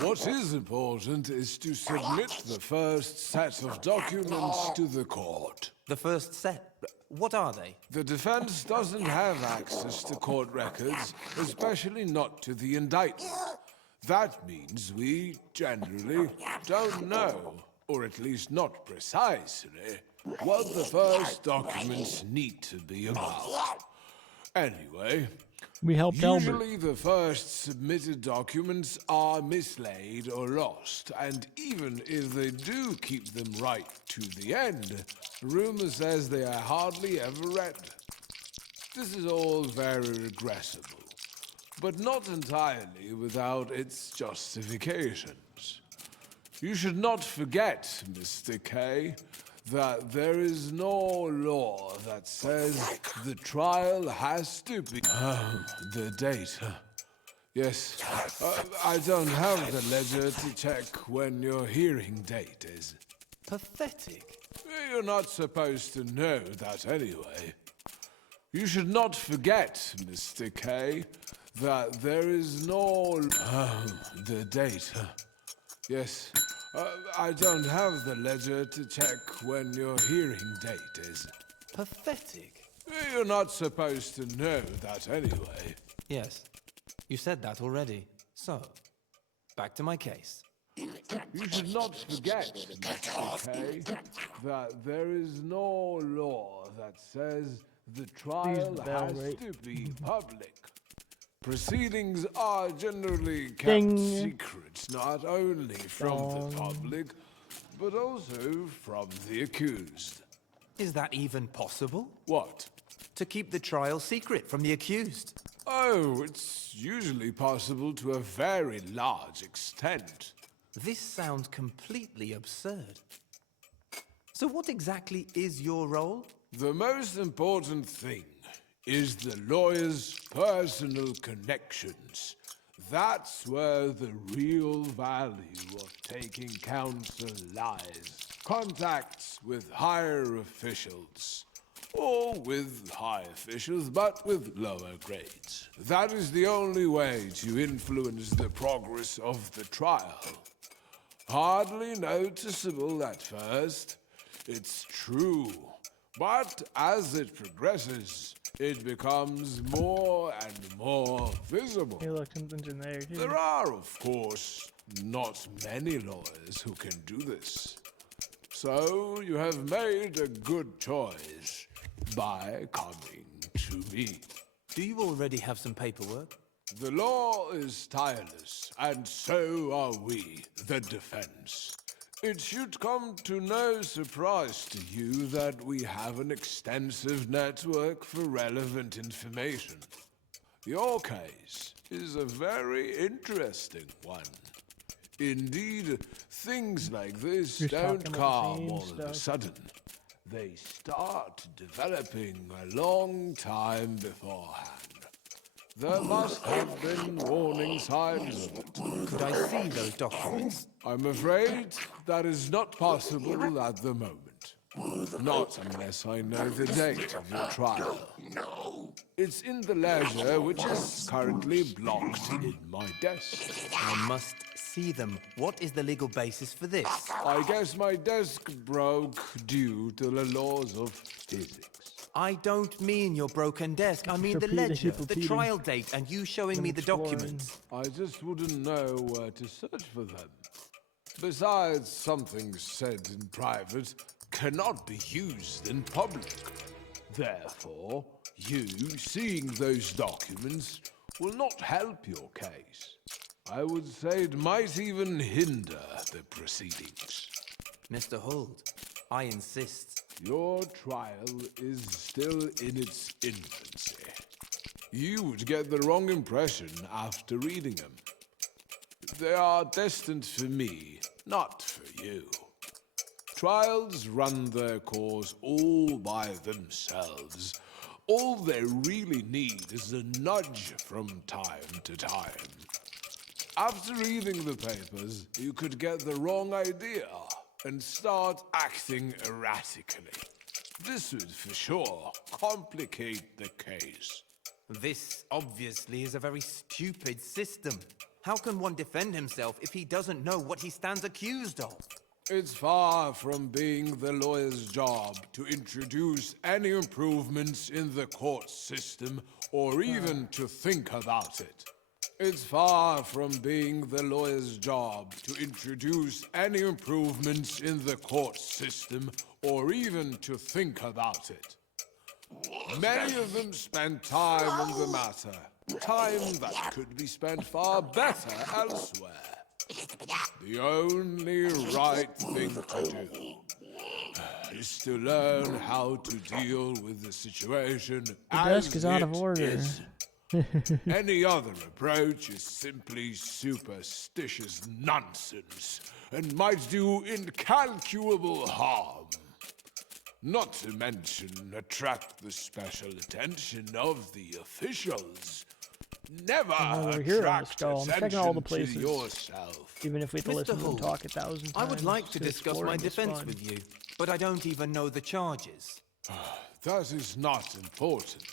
What is important is to submit the first set of documents to the court. The first set? What are they? The defense doesn't have access to court records, especially not to the indictment. That means we generally don't know, or at least not precisely, what the first documents need to be about. Anyway, We helped Albert. usually the first submitted documents are mislaid or lost, and even if they do keep them right to the end, rumor says they are hardly ever read. This is all very regrettable, but not entirely without its justifications. You should not forget, Mr. K, that there is no law that says the trial has to be... the date. Yes, I don't have the ledger to check when your hearing date is. Pathetic. You're not supposed to know that anyway. You should not forget, Mr. K, that there is no... the date. Yes, I don't have the ledger to check when your hearing date is. Pathetic. You're not supposed to know that anyway. Yes, you said that already. So, back to my case. You should not forget, Mr. K, that there is no law that says the trial bell, has right? to be public. Proceedings are generally kept Ding. secret, not only from the public, but also from the accused. Is that even possible? What? To keep the trial secret from the accused? Oh, it's usually possible to a very large extent. This sounds completely absurd. So what exactly is your role? The most important thing is the lawyer's personal connections. That's where the real value of taking counsel lies. Contacts with higher officials. Or with high officials, but with lower grades. That is the only way to influence the progress of the trial. Hardly noticeable at first, it's true. But as it progresses, it becomes more and more visible. Hey, look, something's in there, too. There are, of course, not many lawyers who can do this. So you have made a good choice by coming to me. Do you already have some paperwork? The law is tireless, and so are we, the defense. It should come to no surprise to you that we have an extensive network for relevant information. Your case is a very interesting one. Indeed, things like this Just don't talking about the come same all of a stuff. sudden. They start developing a long time beforehand. There must have been warning signs of it. Could I see those documents? I'm afraid that is not possible at the moment. Not unless I know the date of your trial. It's in the ledger, which is currently blocked in my desk. I must see them. What is the legal basis for this? I guess my desk broke due to the laws of physics. I don't mean your broken desk. I mean the Repeating, ledger, the repeating. trial date, and you showing me the Exploring. documents. I just wouldn't know where to search for them. Besides, something said in private cannot be used in public. Therefore, you seeing those documents will not help your case. I would say it might even hinder the proceedings. Mr. Holt, I insist. Your trial is still in its infancy. You would get the wrong impression after reading them. They are destined for me, not for you. Trials run their course all by themselves. All they really need is a nudge from time to time. After reading the papers, you could get the wrong idea and start acting erratically. This would for sure complicate the case. This obviously is a very stupid system. How can one defend himself if he doesn't know what he stands accused of? It's far from being the lawyer's job to introduce any improvements in the court system or even to think about it. It's far from being the lawyer's job to introduce any improvements in the court system or even to think about it. Many of them spend time on the matter, time that could be spent far better elsewhere. The only right thing to do is to learn how to deal with the situation as desk is out of it order. is. Any other approach is simply superstitious nonsense and might do incalculable harm. Not to mention attract the special attention of the officials. Never we're here on the attract skull. I'm checking attention all the to places. yourself. Even if we have to Mr. listen to them Holt, talk 1,000 times. I would like to discuss my exploring is defense fun. with you, but I don't even know the charges. That is not important.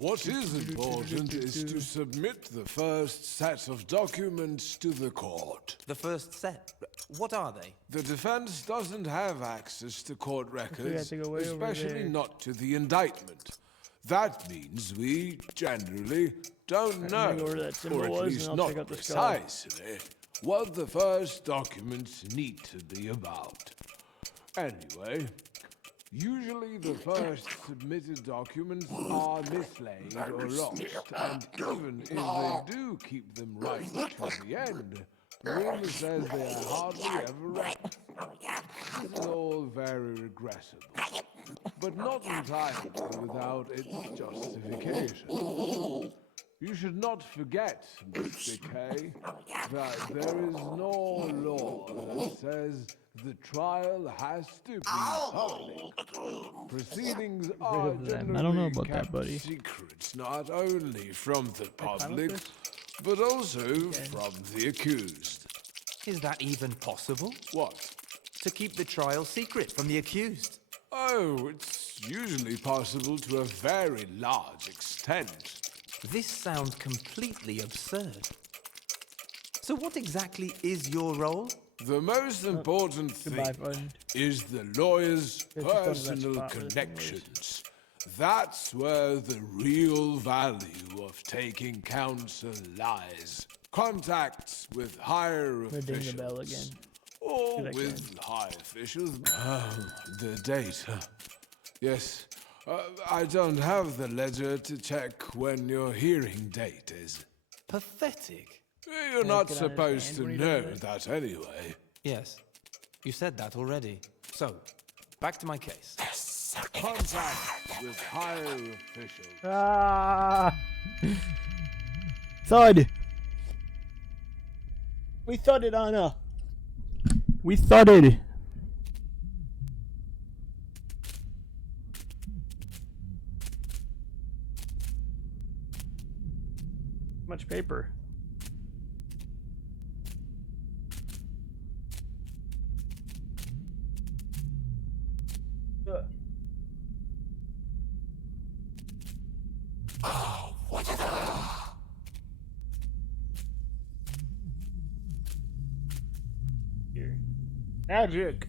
What is important is to submit the first set of documents to the court. The first set. What are they? The defense doesn't have access to court records, to go way over especially there. not to the indictment. That means we generally don't know, remember where that symbol or at was, least and I'll not check out the skull. precisely, what the first documents need to be about. Anyway, usually the first submitted documents are mislaid or lost, and even if they do keep them right to the end, Ring says they are hardly ever right. This is all very regrettable, but not entirely without its justification. You should not forget, Mr. K, that there is no law that says the trial has to be public. Proceedings are of them. generally I don't know about that, kept buddy. secrets not only from the pilot public, this? but also from the accused. Is that even possible? What? To keep the trial secret from the accused? Oh, it's usually possible to a very large extent. This sounds completely absurd. So what exactly is your role? The most important Goodbye, thing bud. is the lawyer's Here's the front of that personal spot where the thing connections. That's where the real value of taking counsel lies. Contacts with higher We're ding the bell officials. again. Or Good with high officials. The date. Yes. I don't have the ledger to check when your hearing date is. Pathetic. You're not can I supposed to understand know what he that anyway. Yes, you said that already. So, back to my case. Contact with higher officials. Ah! Thud! We thudded on a. We thudded! Much paper. Here. Magic.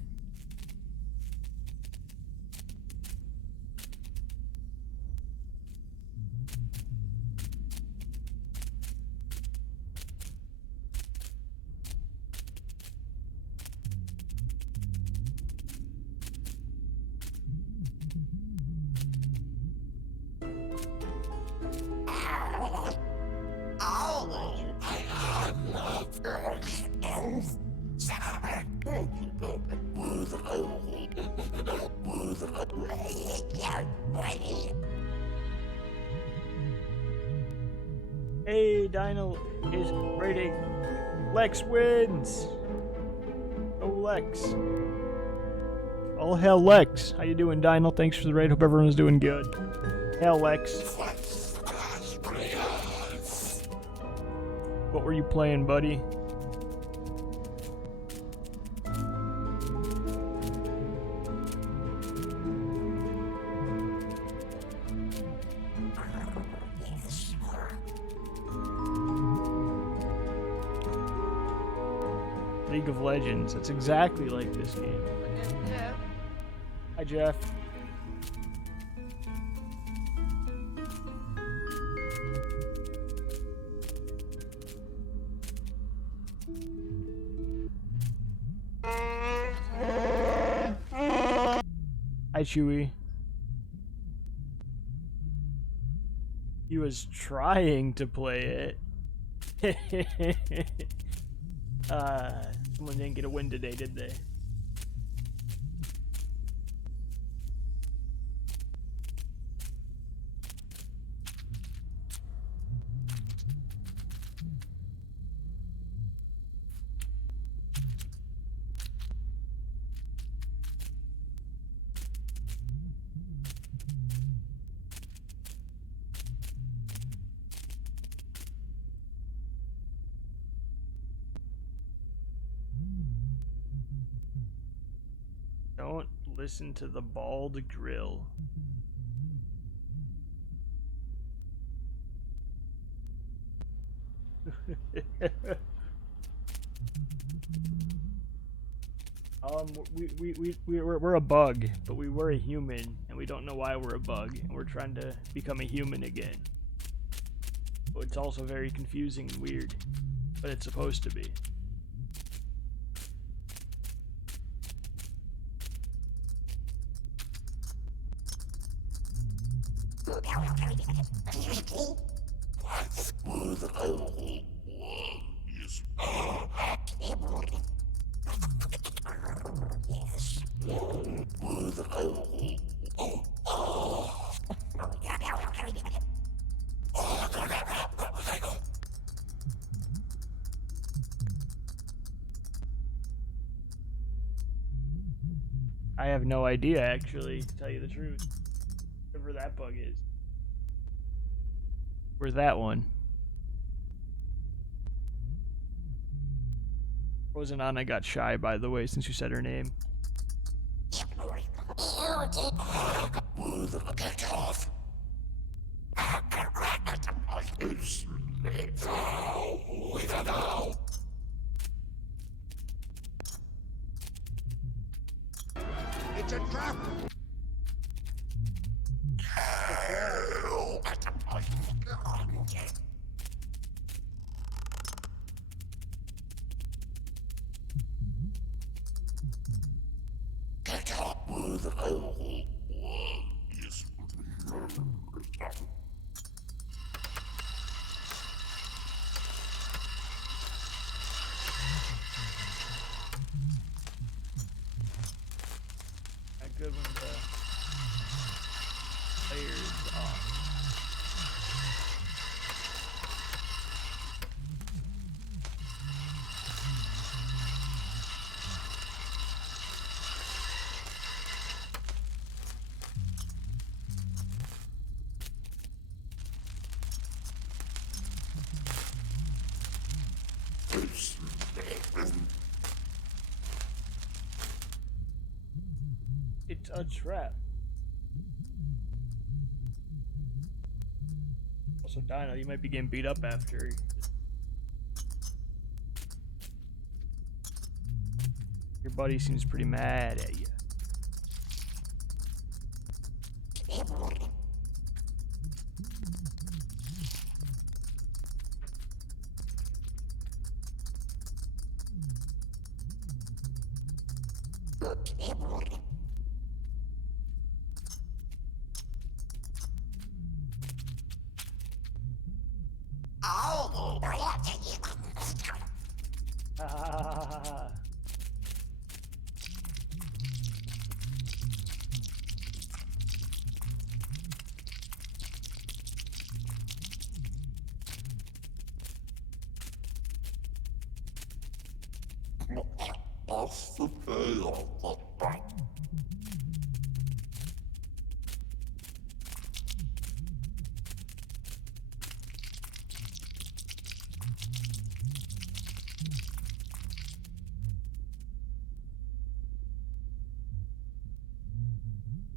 Hey, Dino is rating. Lex wins. Oh, Lex. All hell, Lex. How you doing, Dino? Thanks for the raid. Hope everyone's doing good. Hell, Lex. What were you playing, buddy? League of Legends. It's exactly like this game. Hi, Jeff. Hi, Chewy. He was trying to play it. Someone didn't get a win today, did they? Don't listen to the bald grill. We're a bug, but we were a human, and we don't know why we're a bug, and we're trying to become a human again. But it's also very confusing and weird, but it's supposed to be. I have no idea, actually, to tell you the truth. Whatever that bug is. Where's that one? Frozen Anna got shy, by the way, since you said her name. Get off! It's a trap! Get up! Good when the player's off. It's a trap. Also, Dino, you might be getting beat up after. Your buddy seems pretty mad at you. Ah.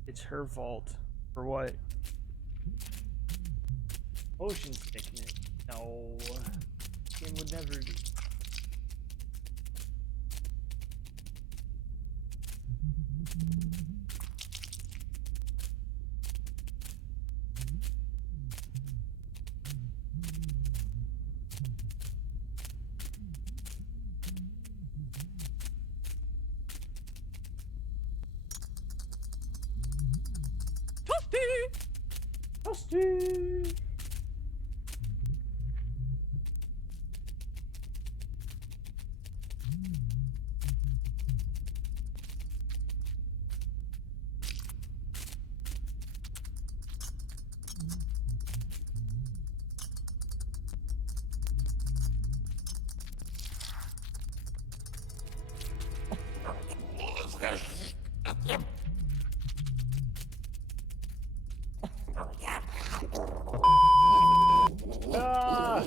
It's her fault. For what? Motion sickness. No. Kim would never do. Toasty! Ah!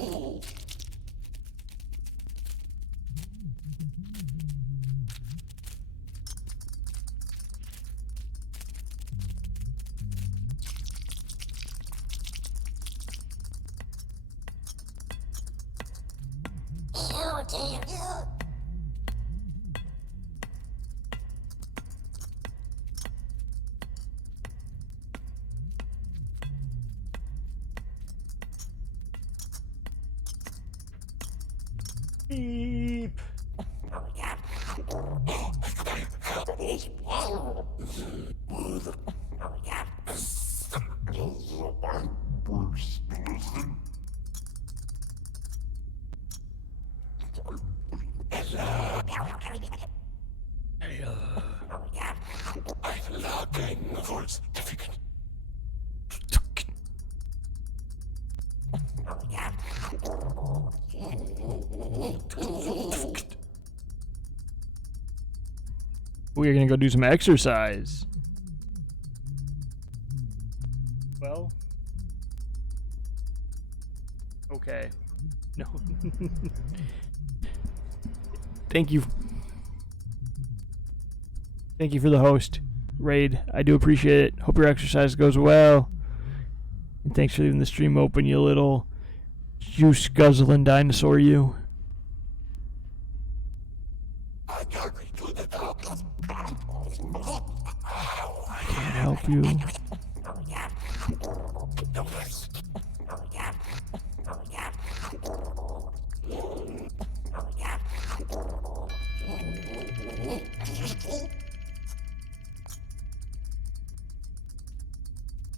Beep. We're gonna go do some exercise. Well, okay. No. Thank you. Thank you for the host, Raid. I do appreciate it. Hope your exercise goes well. And thanks for leaving the stream open, you little juice guzzling dinosaur, you. I can't help you.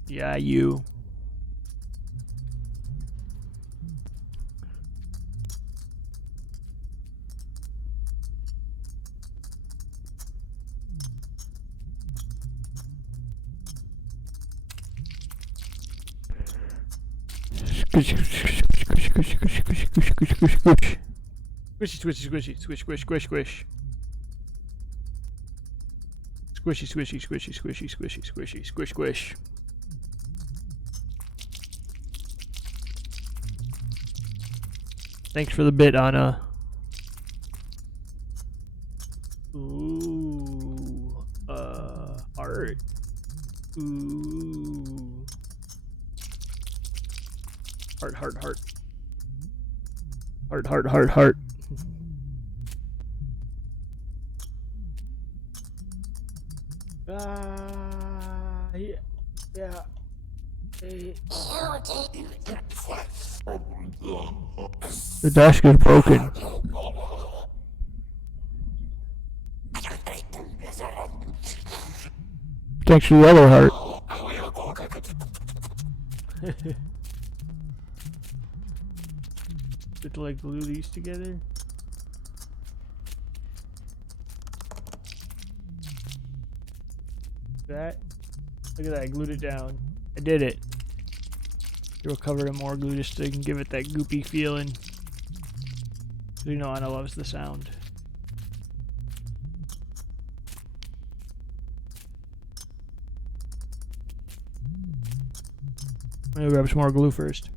Yeah, you. Squishy, squishy, squishy, squishy, squishy, squishy, squishy, squishy, squishy. Squishy, squishy, squishy, squish, squish, squish, squish. Squishy, squishy, squishy, squishy, squishy, squishy, squish, squish. Thanks for the bit, Anna. Ooh, art. Ooh. Heart, heart, heart. Heart, heart, heart, heart. Yeah. Yeah. The desk is broken. Thanks to the other heart. Have to like glue these together. That. Look at that, I glued it down. I did it. We'll cover it in more glue just so you can give it that goopy feeling. You know Anna loves the sound. I'm gonna grab some more glue first.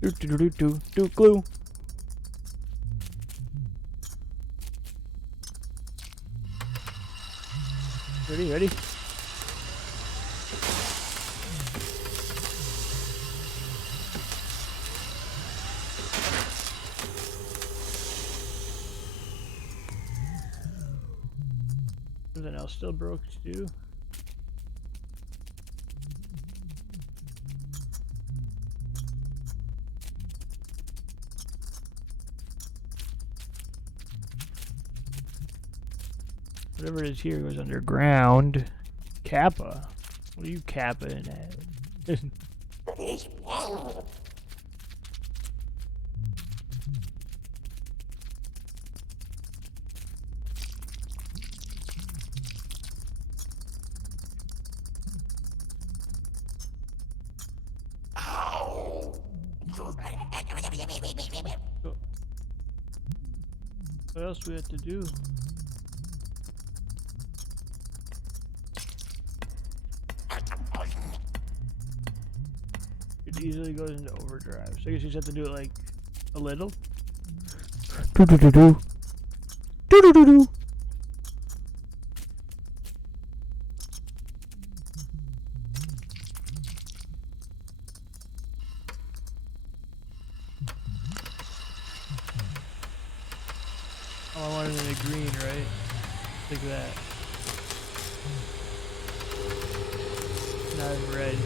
Do glue. Ready? Something else still broke to do. Whatever it is here goes underground. Kappa? What are you kappaing at? What else do we have to do? It easily goes into overdrive. So I guess you just have to do it like a little. Do do do do. Do do do do. Oh, I wanted it in the green, right? Like that. Not in red.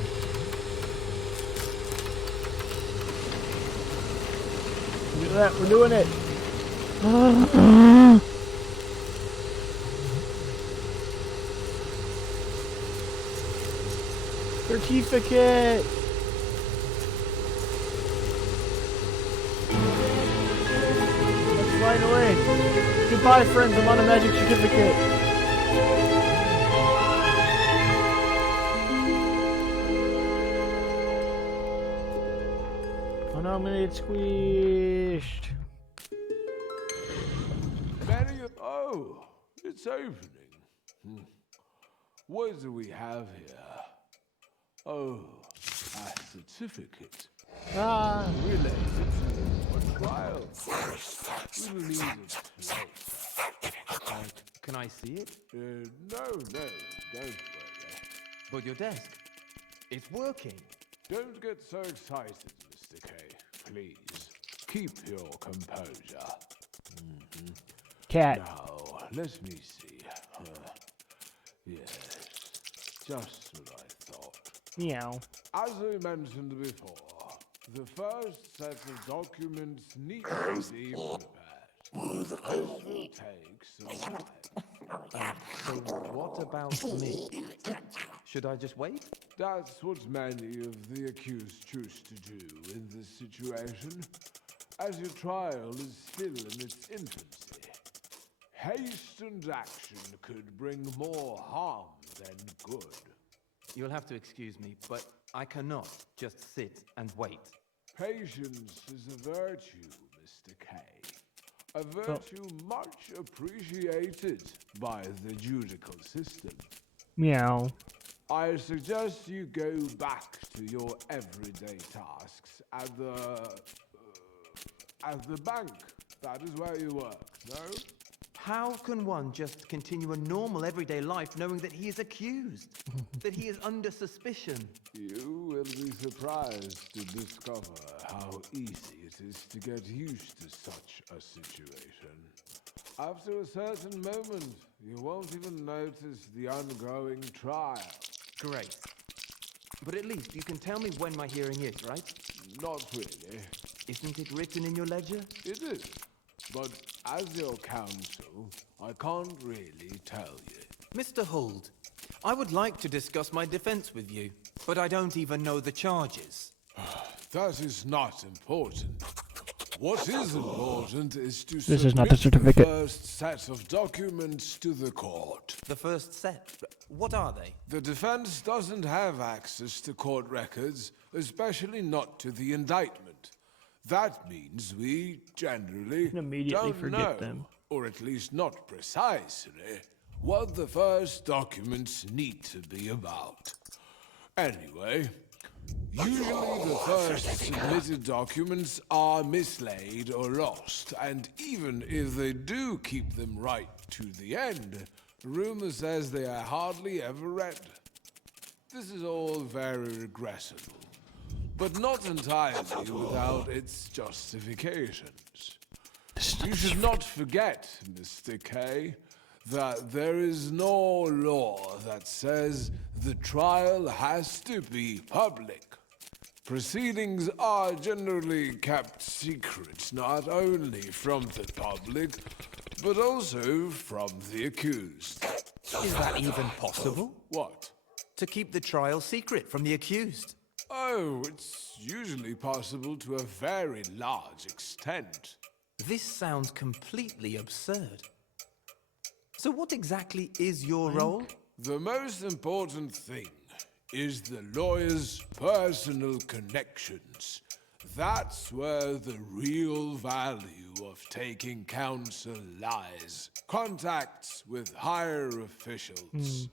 Look at that, we're doing it! Certificate! Let's fly away! Goodbye, friends, I'm on a magic certificate! Oh no, I'm gonna get squished! Oh, it's opening. What do we have here? Oh, a certificate. Ah! Related to a trial. We'll need a place. Can I see it? No, don't worry. But your desk, it's working. Don't get so excited, Mr. K. Please, keep your composure. Cat. Now, let me see. Yes, just what I thought. Meow. As I mentioned before, the first set of documents need to be prepared. This will take some time. So what about me? Should I just wait? That's what many of the accused choose to do in this situation, as your trial is still in its infancy. Hastened action could bring more harm than good. You'll have to excuse me, but I cannot just sit and wait. Patience is a virtue, Mr. K. A virtue much appreciated by the judicial system. Meow. I suggest you go back to your everyday tasks at the bank. That is where you work, no? How can one just continue a normal everyday life knowing that he is accused? That he is under suspicion? You will be surprised to discover how easy it is to get used to such a situation. After a certain moment, you won't even notice the ongoing trial. Great. But at least you can tell me when my hearing is, right? Not really. Isn't it written in your ledger? It is. But as your counsel, I can't really tell you. Mr. Huld, I would like to discuss my defense with you, but I don't even know the charges. That is not important. What is important is to This is not the submit certificate. the first set of documents to the court. The first set? What are they? The defense doesn't have access to court records, especially not to the indictment. That means we generally Immediately don't forget know, them. or at least not precisely, what the first documents need to be about. Anyway, usually the first submitted documents are mislaid or lost, and even if they do keep them right to the end, rumor says they are hardly ever read. This is all very regrettable, but not entirely without its justifications. You should not forget, Mr. K, that there is no law that says the trial has to be public. Proceedings are generally kept secret, not only from the public, but also from the accused. Is that even possible? What? To keep the trial secret from the accused? Oh, it's usually possible to a very large extent. This sounds completely absurd. So what exactly is your role? The most important thing is the lawyer's personal connections. That's where the real value of taking counsel lies. Contacts with higher officials.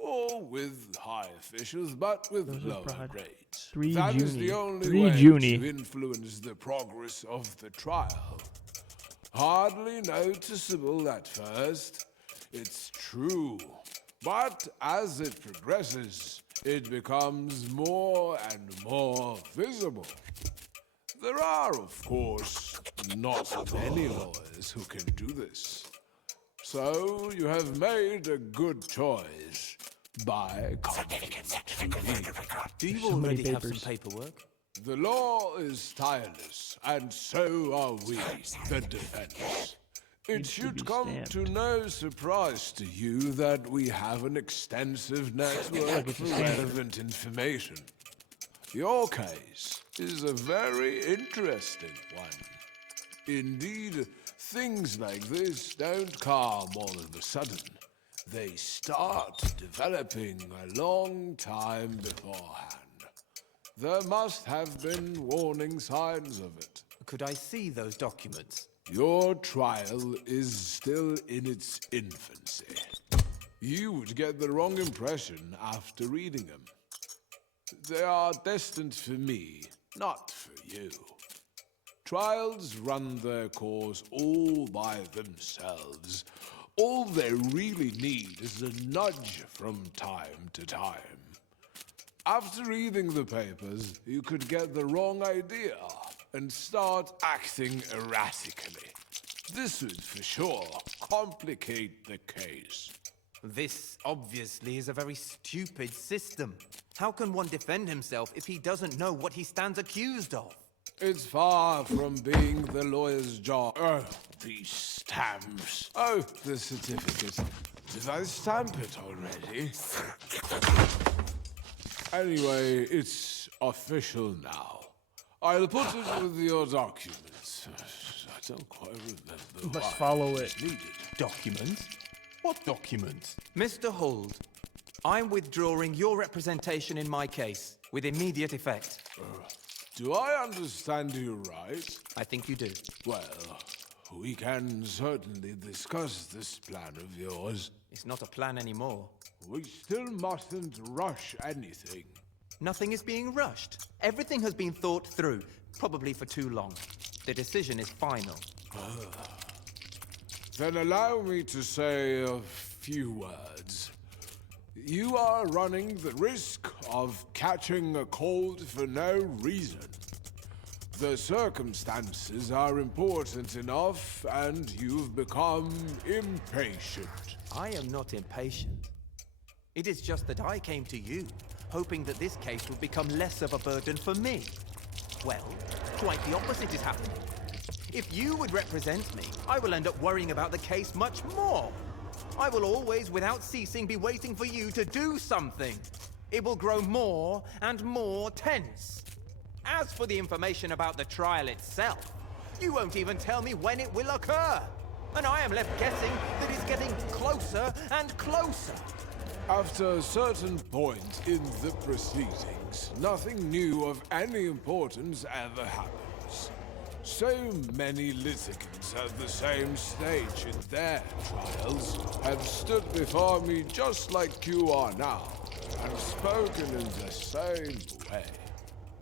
Or with high officials, but with lower grades. That is the only way to influence the progress of the trial. Hardly noticeable at first, it's true. But as it progresses, it becomes more and more visible. There are, of course, not many lawyers who can do this. So you have made a good choice by contacting me. Do you So many already have some papers. paperwork? The law is tireless, and so are we, the defense. It Needs to should be come stamped. to no surprise to you that we have an extensive network it's a for standard. relevant information. Your case is a very interesting one. Indeed, things like this don't come all of a sudden. They start developing a long time beforehand. There must have been warning signs of it. Could I see those documents? Your trial is still in its infancy. You would get the wrong impression after reading them. They are destined for me, not for you. Trials run their course all by themselves. All they really need is a nudge from time to time. After reading the papers, you could get the wrong idea and start acting erratically. This would for sure complicate the case. This obviously is a very stupid system. How can one defend himself if he doesn't know what he stands accused of? It's far from being the lawyer's job. Oh, these stamps. Oh, the certificate. Did I stamp it already? Anyway, it's official now. I'll put it with your documents. I don't quite remember. Must why follow it's it. needed. Documents? What documents? Mr. Huld, I'm withdrawing your representation in my case with immediate effect. Do I understand you right? I think you do. Well, we can certainly discuss this plan of yours. It's not a plan anymore. We still mustn't rush anything. Nothing is being rushed. Everything has been thought through, probably for too long. The decision is final. Then allow me to say a few words. you are running the risk of catching a cold for no reason. The circumstances are important enough, and you've become impatient. I am not impatient. It is just that I came to you, hoping that this case would become less of a burden for me. Well, quite the opposite is happening. If you would represent me, I will end up worrying about the case much more. I will always, without ceasing, be waiting for you to do something. It will grow more and more tense. As for the information about the trial itself, you won't even tell me when it will occur. And I am left guessing that it's getting closer and closer. After a certain point in the proceedings, nothing new of any importance ever happens. So many litigants at the same stage in their trials have stood before me just like you are now, and spoken in the same way.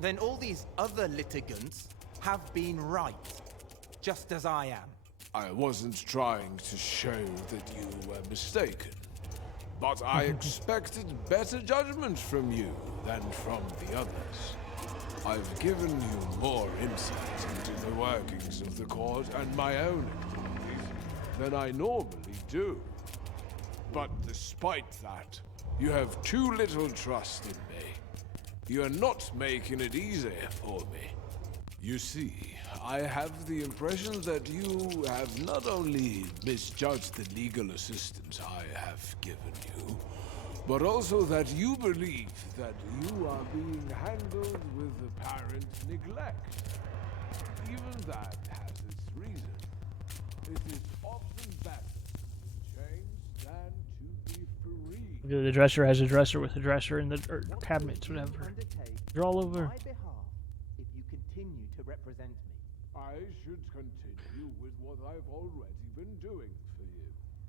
Then all these other litigants have been right, just as I am. I wasn't trying to show that you were mistaken, but I expected better judgment from you than from the others. I've given you more insight into the workings of the court and my own activities than I normally do. But despite that, you have too little trust in me. You're not making it easier for me. You see, I have the impression that you have not only misjudged the legal assistance I have given you, but also that you believe that you are being handled with apparent neglect. Even that has its reason. It is often better to change than to be free. The dresser has a dresser with a dresser and or cabinets, whatever. They're all over. On my behalf, if you continue to represent me. I should continue with what I've already been doing for you.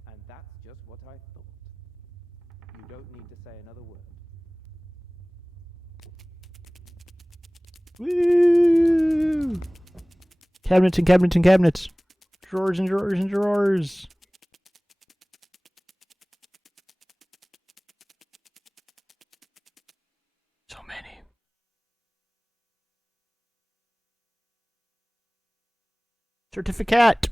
And that's just what I thought. You don't need to say another word. Woo! Cabinets and cabinets and cabinets. Drawers and drawers and drawers. So many. Certificate.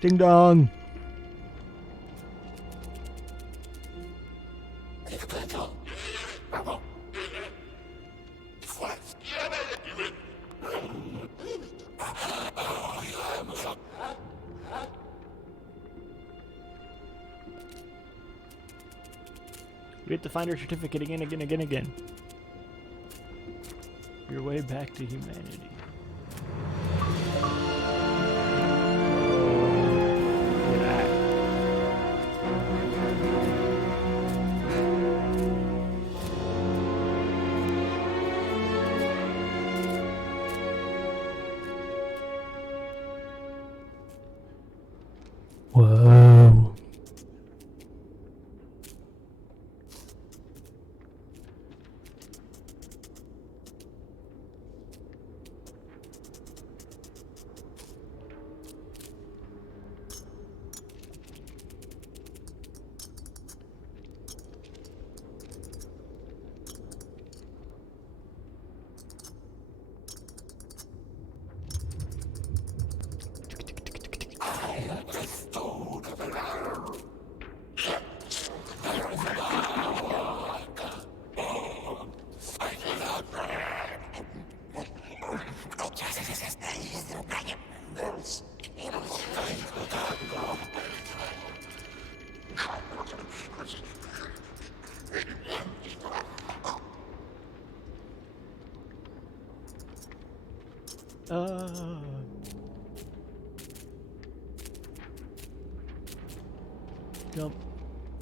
Ding dong. We have to find our certificate again. Your way back to humanity. Whoa.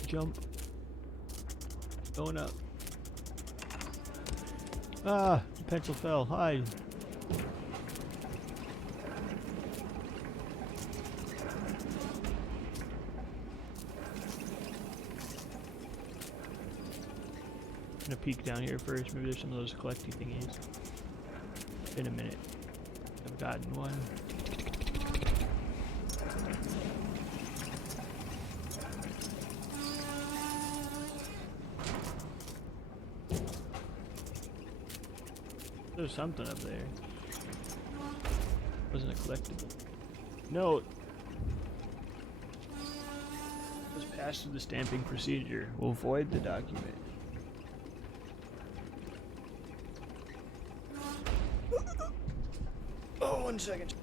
Jump. Going up. Ah, the pencil fell. Hide. gonna peek down here first. Maybe there's some of those collecty thingies. In a minute. I've gotten one. There's something up there. Wasn't a collectible. No. Was passed through the stamping procedure. Will void the document. Oh, 1 second.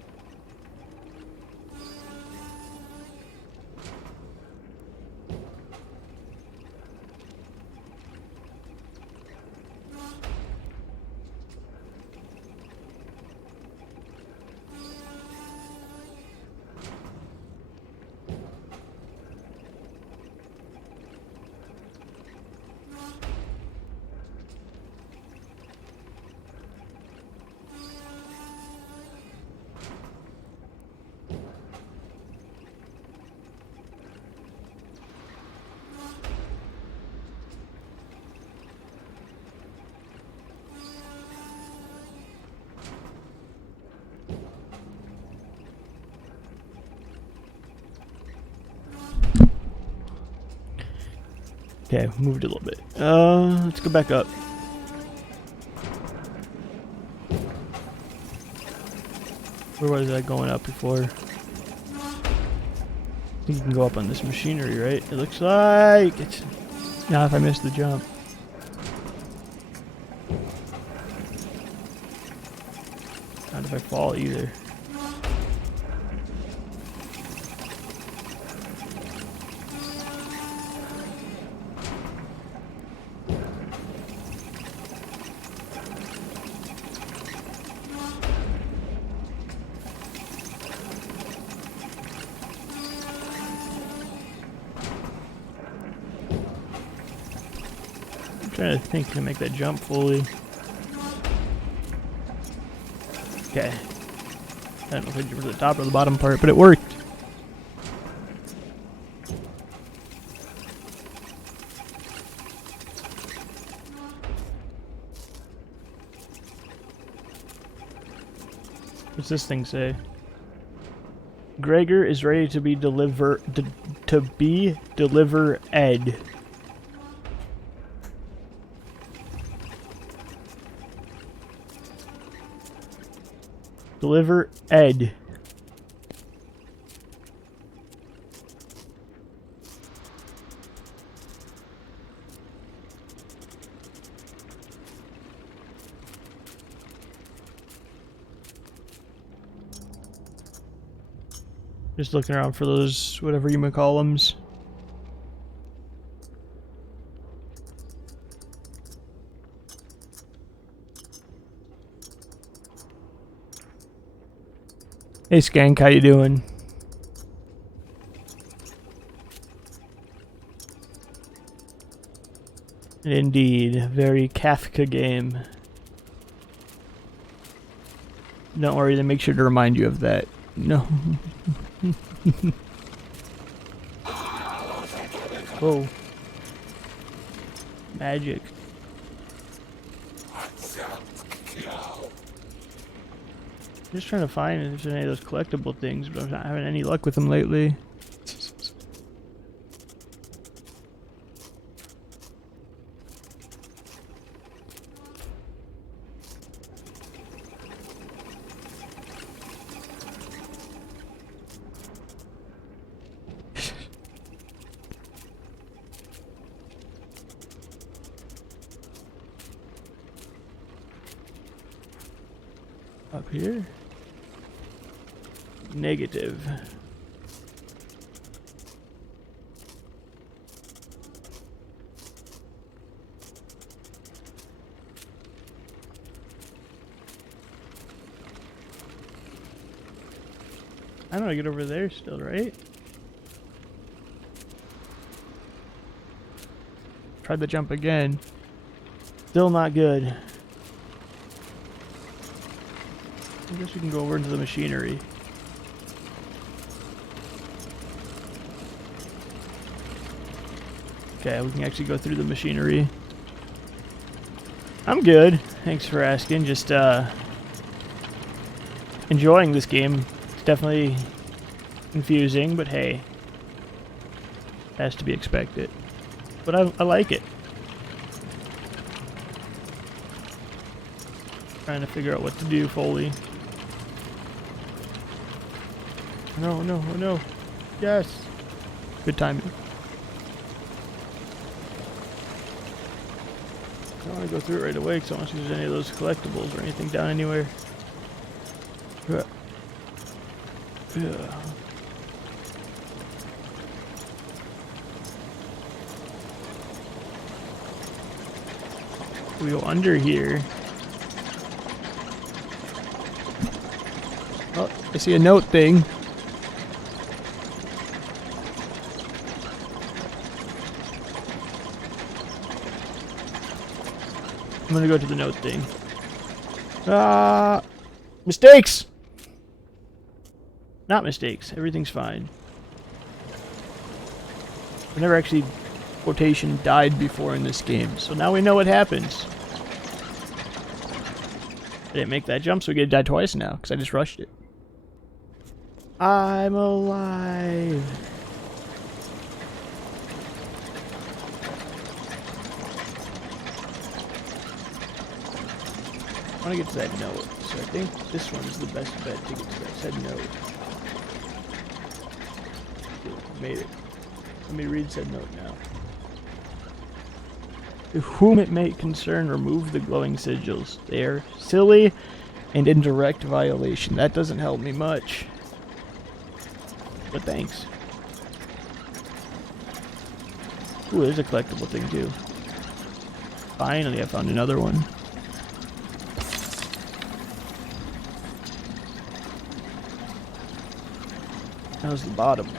Okay, moved a little bit. Let's go back up. Where was I going up before? I think you can go up on this machinery, right? It looks like it's... Now if I missed the jump. Not if I fall either. Trying to think to make that jump fully. Okay. I don't know if I jumped to the top or the bottom part, but it worked. What's this thing say? Gregor is ready to be delivered. Deliver Ed. Deliver Ed. Just looking around for those, whatever you may call them. Hey Skank, how you doing? Indeed, very Kafka game. Don't worry, they make sure to remind you of that. No. Whoa. Magic. Just trying to find if there's any of those collectible things, but I'm not having any luck with them lately. Up here? Negative. I don't know, get over there still, right? Tried the jump again. Still not good. I guess we can go over into the machinery. Okay, we can actually go through the machinery. I'm good. Thanks for asking. Just enjoying this game. It's definitely confusing, but hey, has to be expected. But I like it. Trying to figure out what to do fully. No, no, no. Yes. Good timing. I don't want to go through it right away because I don't want to see if there's any of those collectibles or anything down anywhere. Yeah. We go under here. Oh, I see a note thing. I'm gonna go to the note thing. Mistakes! Not mistakes. Everything's fine. I've never actually, quotation, died before in this game, so now we know what happens. I didn't make that jump, so we get to die twice now, because I just rushed it. I'm alive! I want to get to that note, so I think this one is the best bet to get to that said note. Made it. Let me read said note now. To whom it may concern, remove the glowing sigils. They are silly and in direct violation. That doesn't help me much. But thanks. Ooh, there's a collectible thing too. Finally, I found another one. That was the bottom one.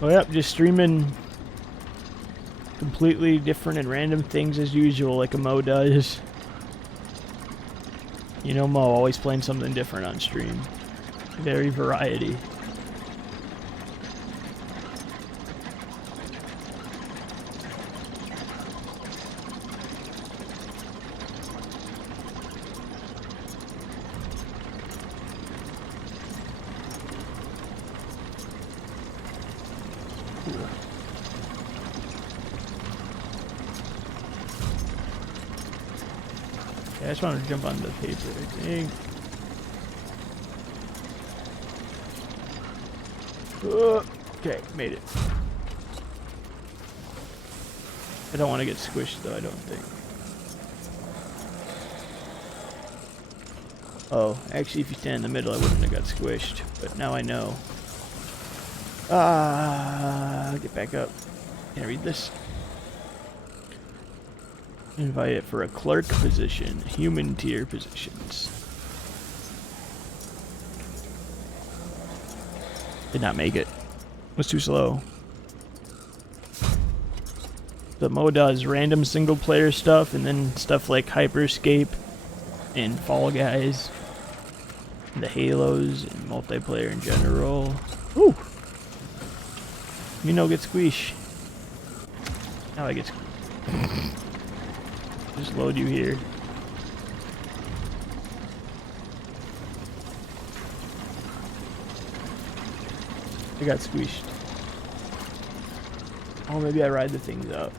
Oh yep, just streaming completely different and random things as usual, like a Mo does. You know Mo, always playing something different on stream. Very variety. I just wanted to jump on the paper, I think. Okay, made it. I don't want to get squished though, I don't think. Oh, actually if you stand in the middle I wouldn't have got squished, but now I know. Get back up. Can I read this? Invited for a clerk position, human tier positions. Did not make it. Was too slow. The Mo does random single player stuff and then stuff like Hyperscape and Fall Guys. And the Halos and multiplayer in general. Ooh! Me no get squish. Now I get squish. Just load you here. I got squished. Oh, maybe I ride the things up.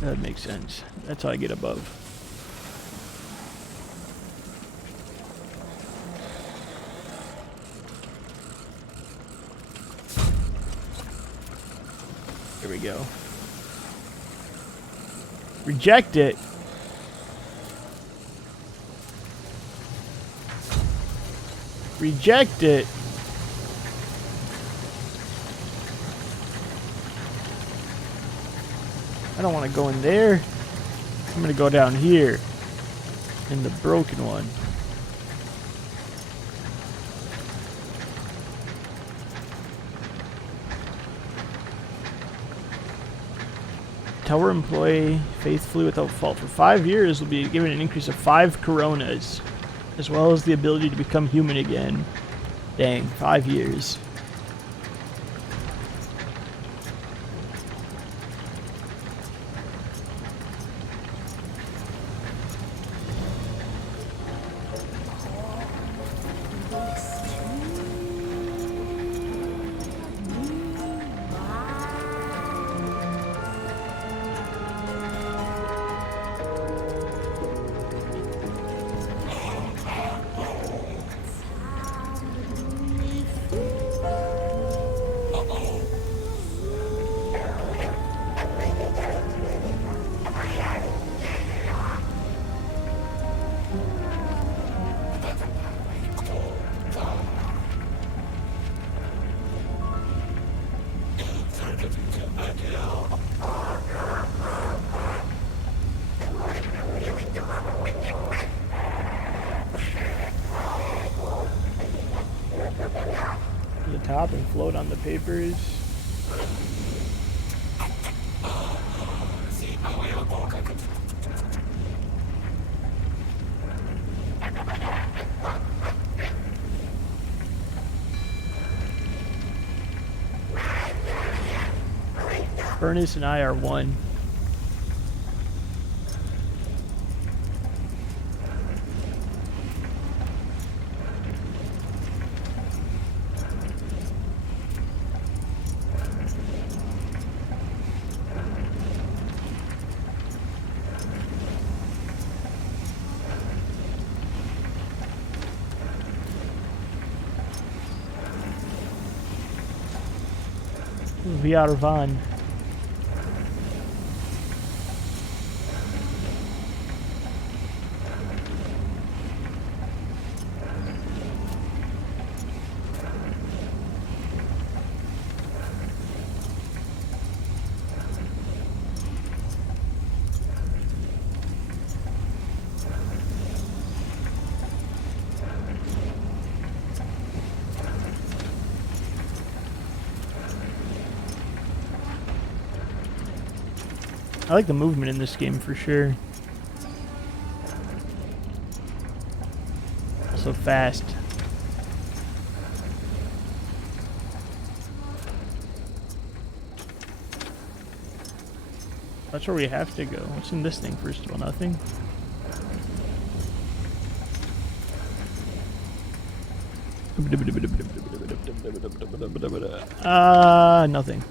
That makes sense. That's how I get above. Here we go. Reject it. Reject it. I don't want to go in there. I'm going to go down here. In the broken one. Tower employee faithfully without fault for 5 years will be given an increase of 5 coronas, as well as the ability to become human again. Dang, 5 years. pop and float on the papers. Furnace and I are one. We are one. I like the movement in this game for sure. So fast. That's where we have to go. What's in this thing first of all? Nothing? Nothing.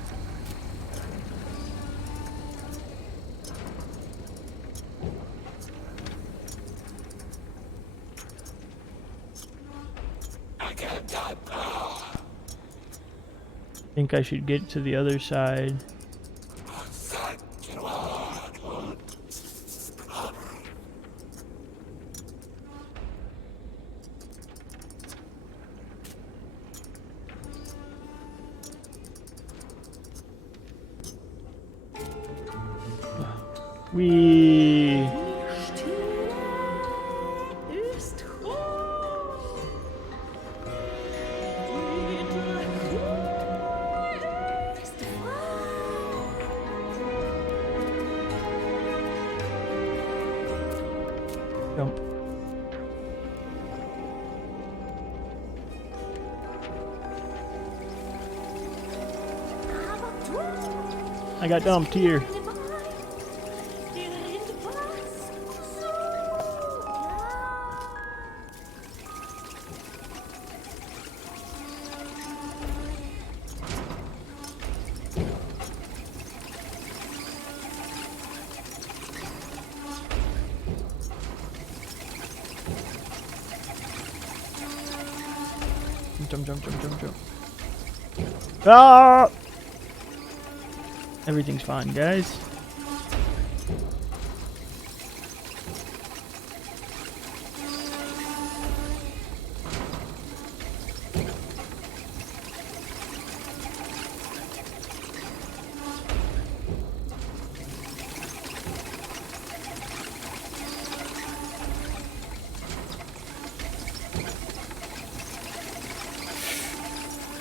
I think I should get to the other side. We jump. I got dumped here. Jump. Ah! Everything's fine, guys.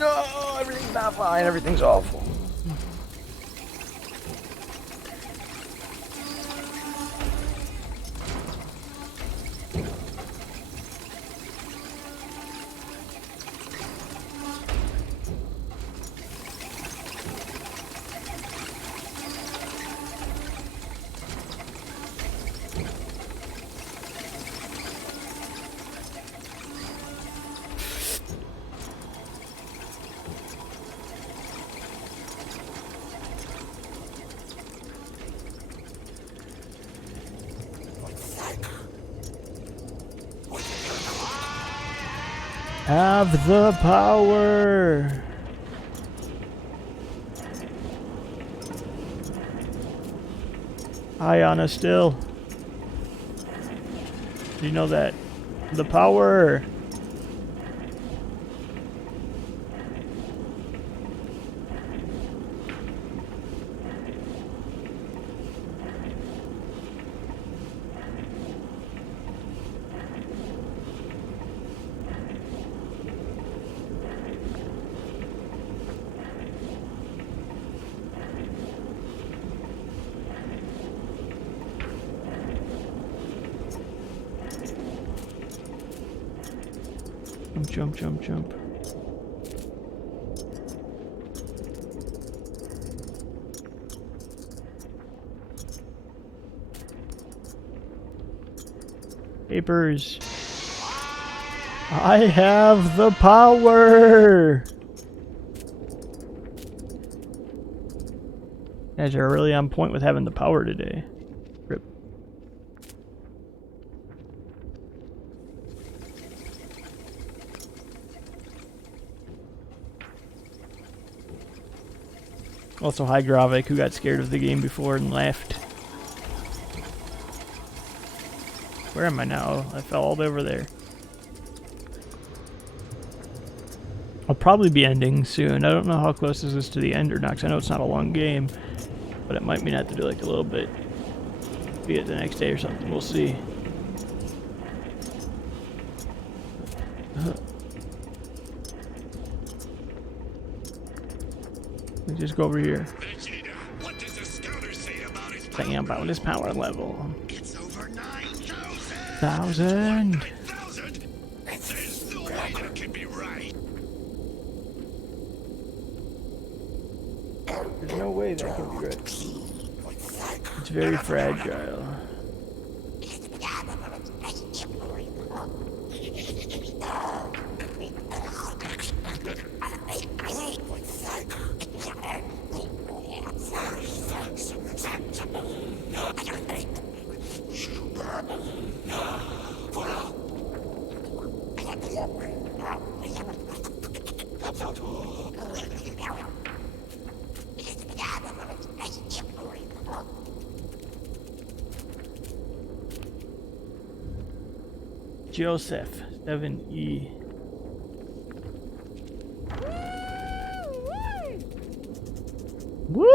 No, everything's not fine. Everything's awful. Have the power. Iona still. Do you know that? The power. jump, jump, jump. Papers. I have the power! Guys are really on point with having the power today. Rip. Also, hi Gravik, who got scared of the game before and left. Where am I now? I fell all the way over there. I'll probably be ending soon. I don't know how close this is to the end or not, because I know it's not a long game. But it might mean I have to do like a little bit. Be it the next day or something. We'll see. Let's just go over here. Vegeta, what does the scouter say about his Thinking about his power level. It's over 9,000! 1,000! 9,000? There's no way that can be right. There's no way that can be good. It's very fragile. Joseph, 7E. Woo!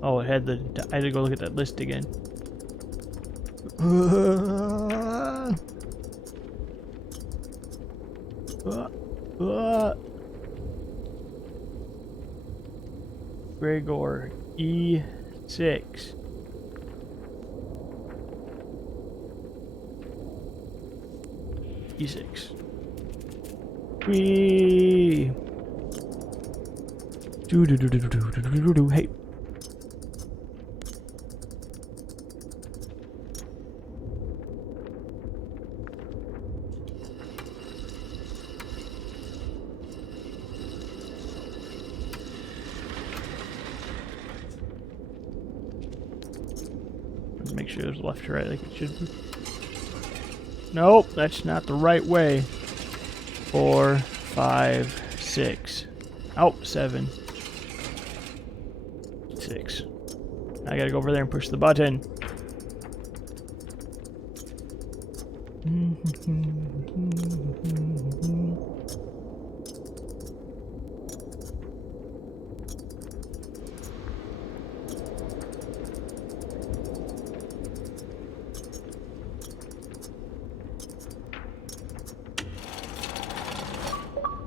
Oh, it had the. I had to go look at that list again. Gregor E6. E6. Wee. Hey. Make sure there's left to right like it should be. Nope, that's not the right way. 4, 5, 6. Oh, 7. 6. I gotta go over there and push the button.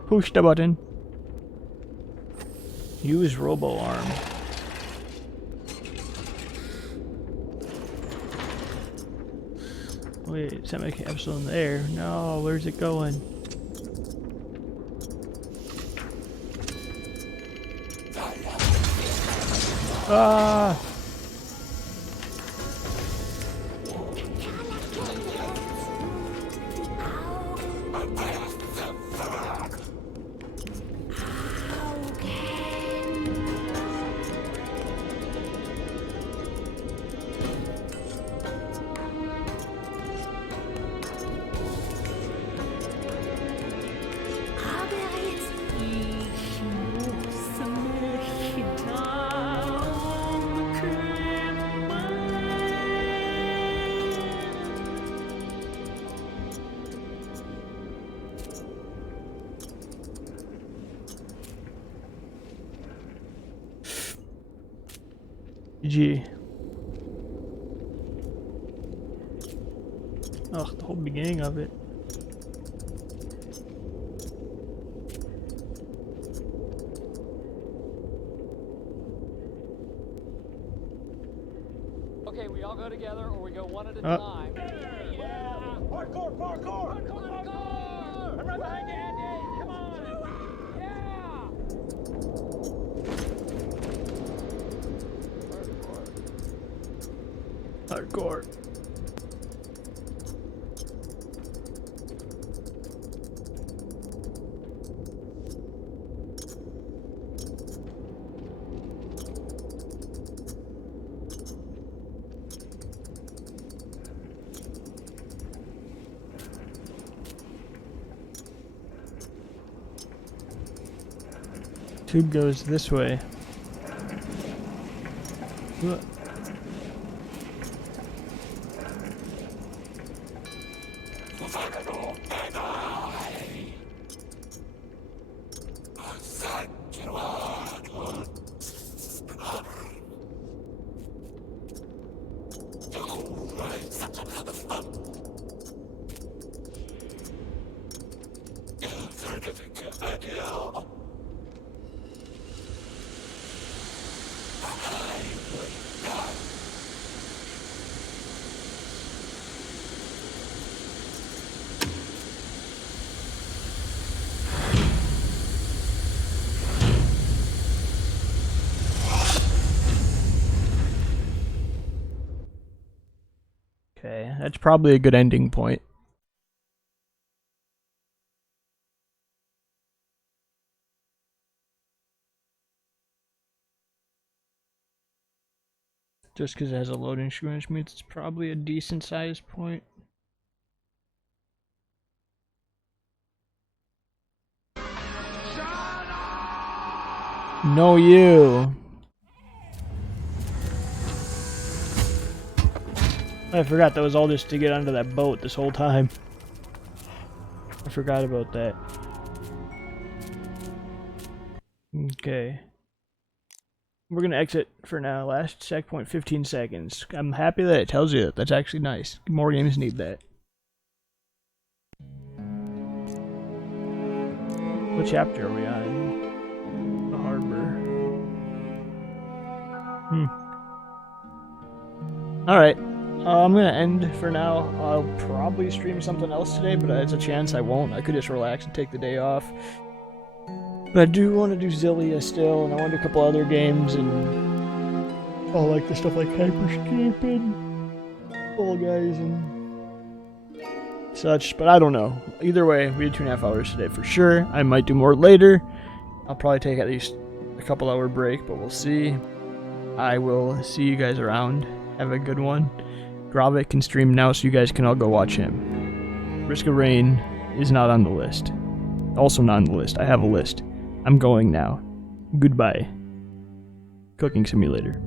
Push the button. Use robo arm. Wait, semi capsule in the air. No, where's it going? Ah! GG. Ugh, the whole beginning of it. Okay, we all go together or we go one at a time. Yeah! Parkour, parkour! Parkour, parkour! I'm right behind you, Andy! Come on! Yeah! Hardcore. Tube goes this way. What? Okay, that's probably a good ending point. Just because it has a loading screen, which means it's probably a decent sized point. No, you. I forgot that was all just to get onto that boat this whole time. I forgot about that. Okay. We're gonna exit for now. Last checkpoint, 15 seconds. I'm happy that it tells you that. That's actually nice. More games need that. What chapter are we on? The harbor. Alright. I'm gonna end for now. I'll probably stream something else today, but there's a chance I won't. I could just relax and take the day off. But I do want to do Zillia still, and I want to do a couple other games, and I like the stuff like Hyperscape and Fall Guys and such, but I don't know. Either way, we did 2.5 hours today for sure. I might do more later. I'll probably take at least a couple hour break, but we'll see. I will see you guys around. Have a good one. Gravik can stream now, so you guys can all go watch him. Risk of Rain is not on the list. Also not on the list. I have a list. I'm going now. Goodbye. Cooking Simulator.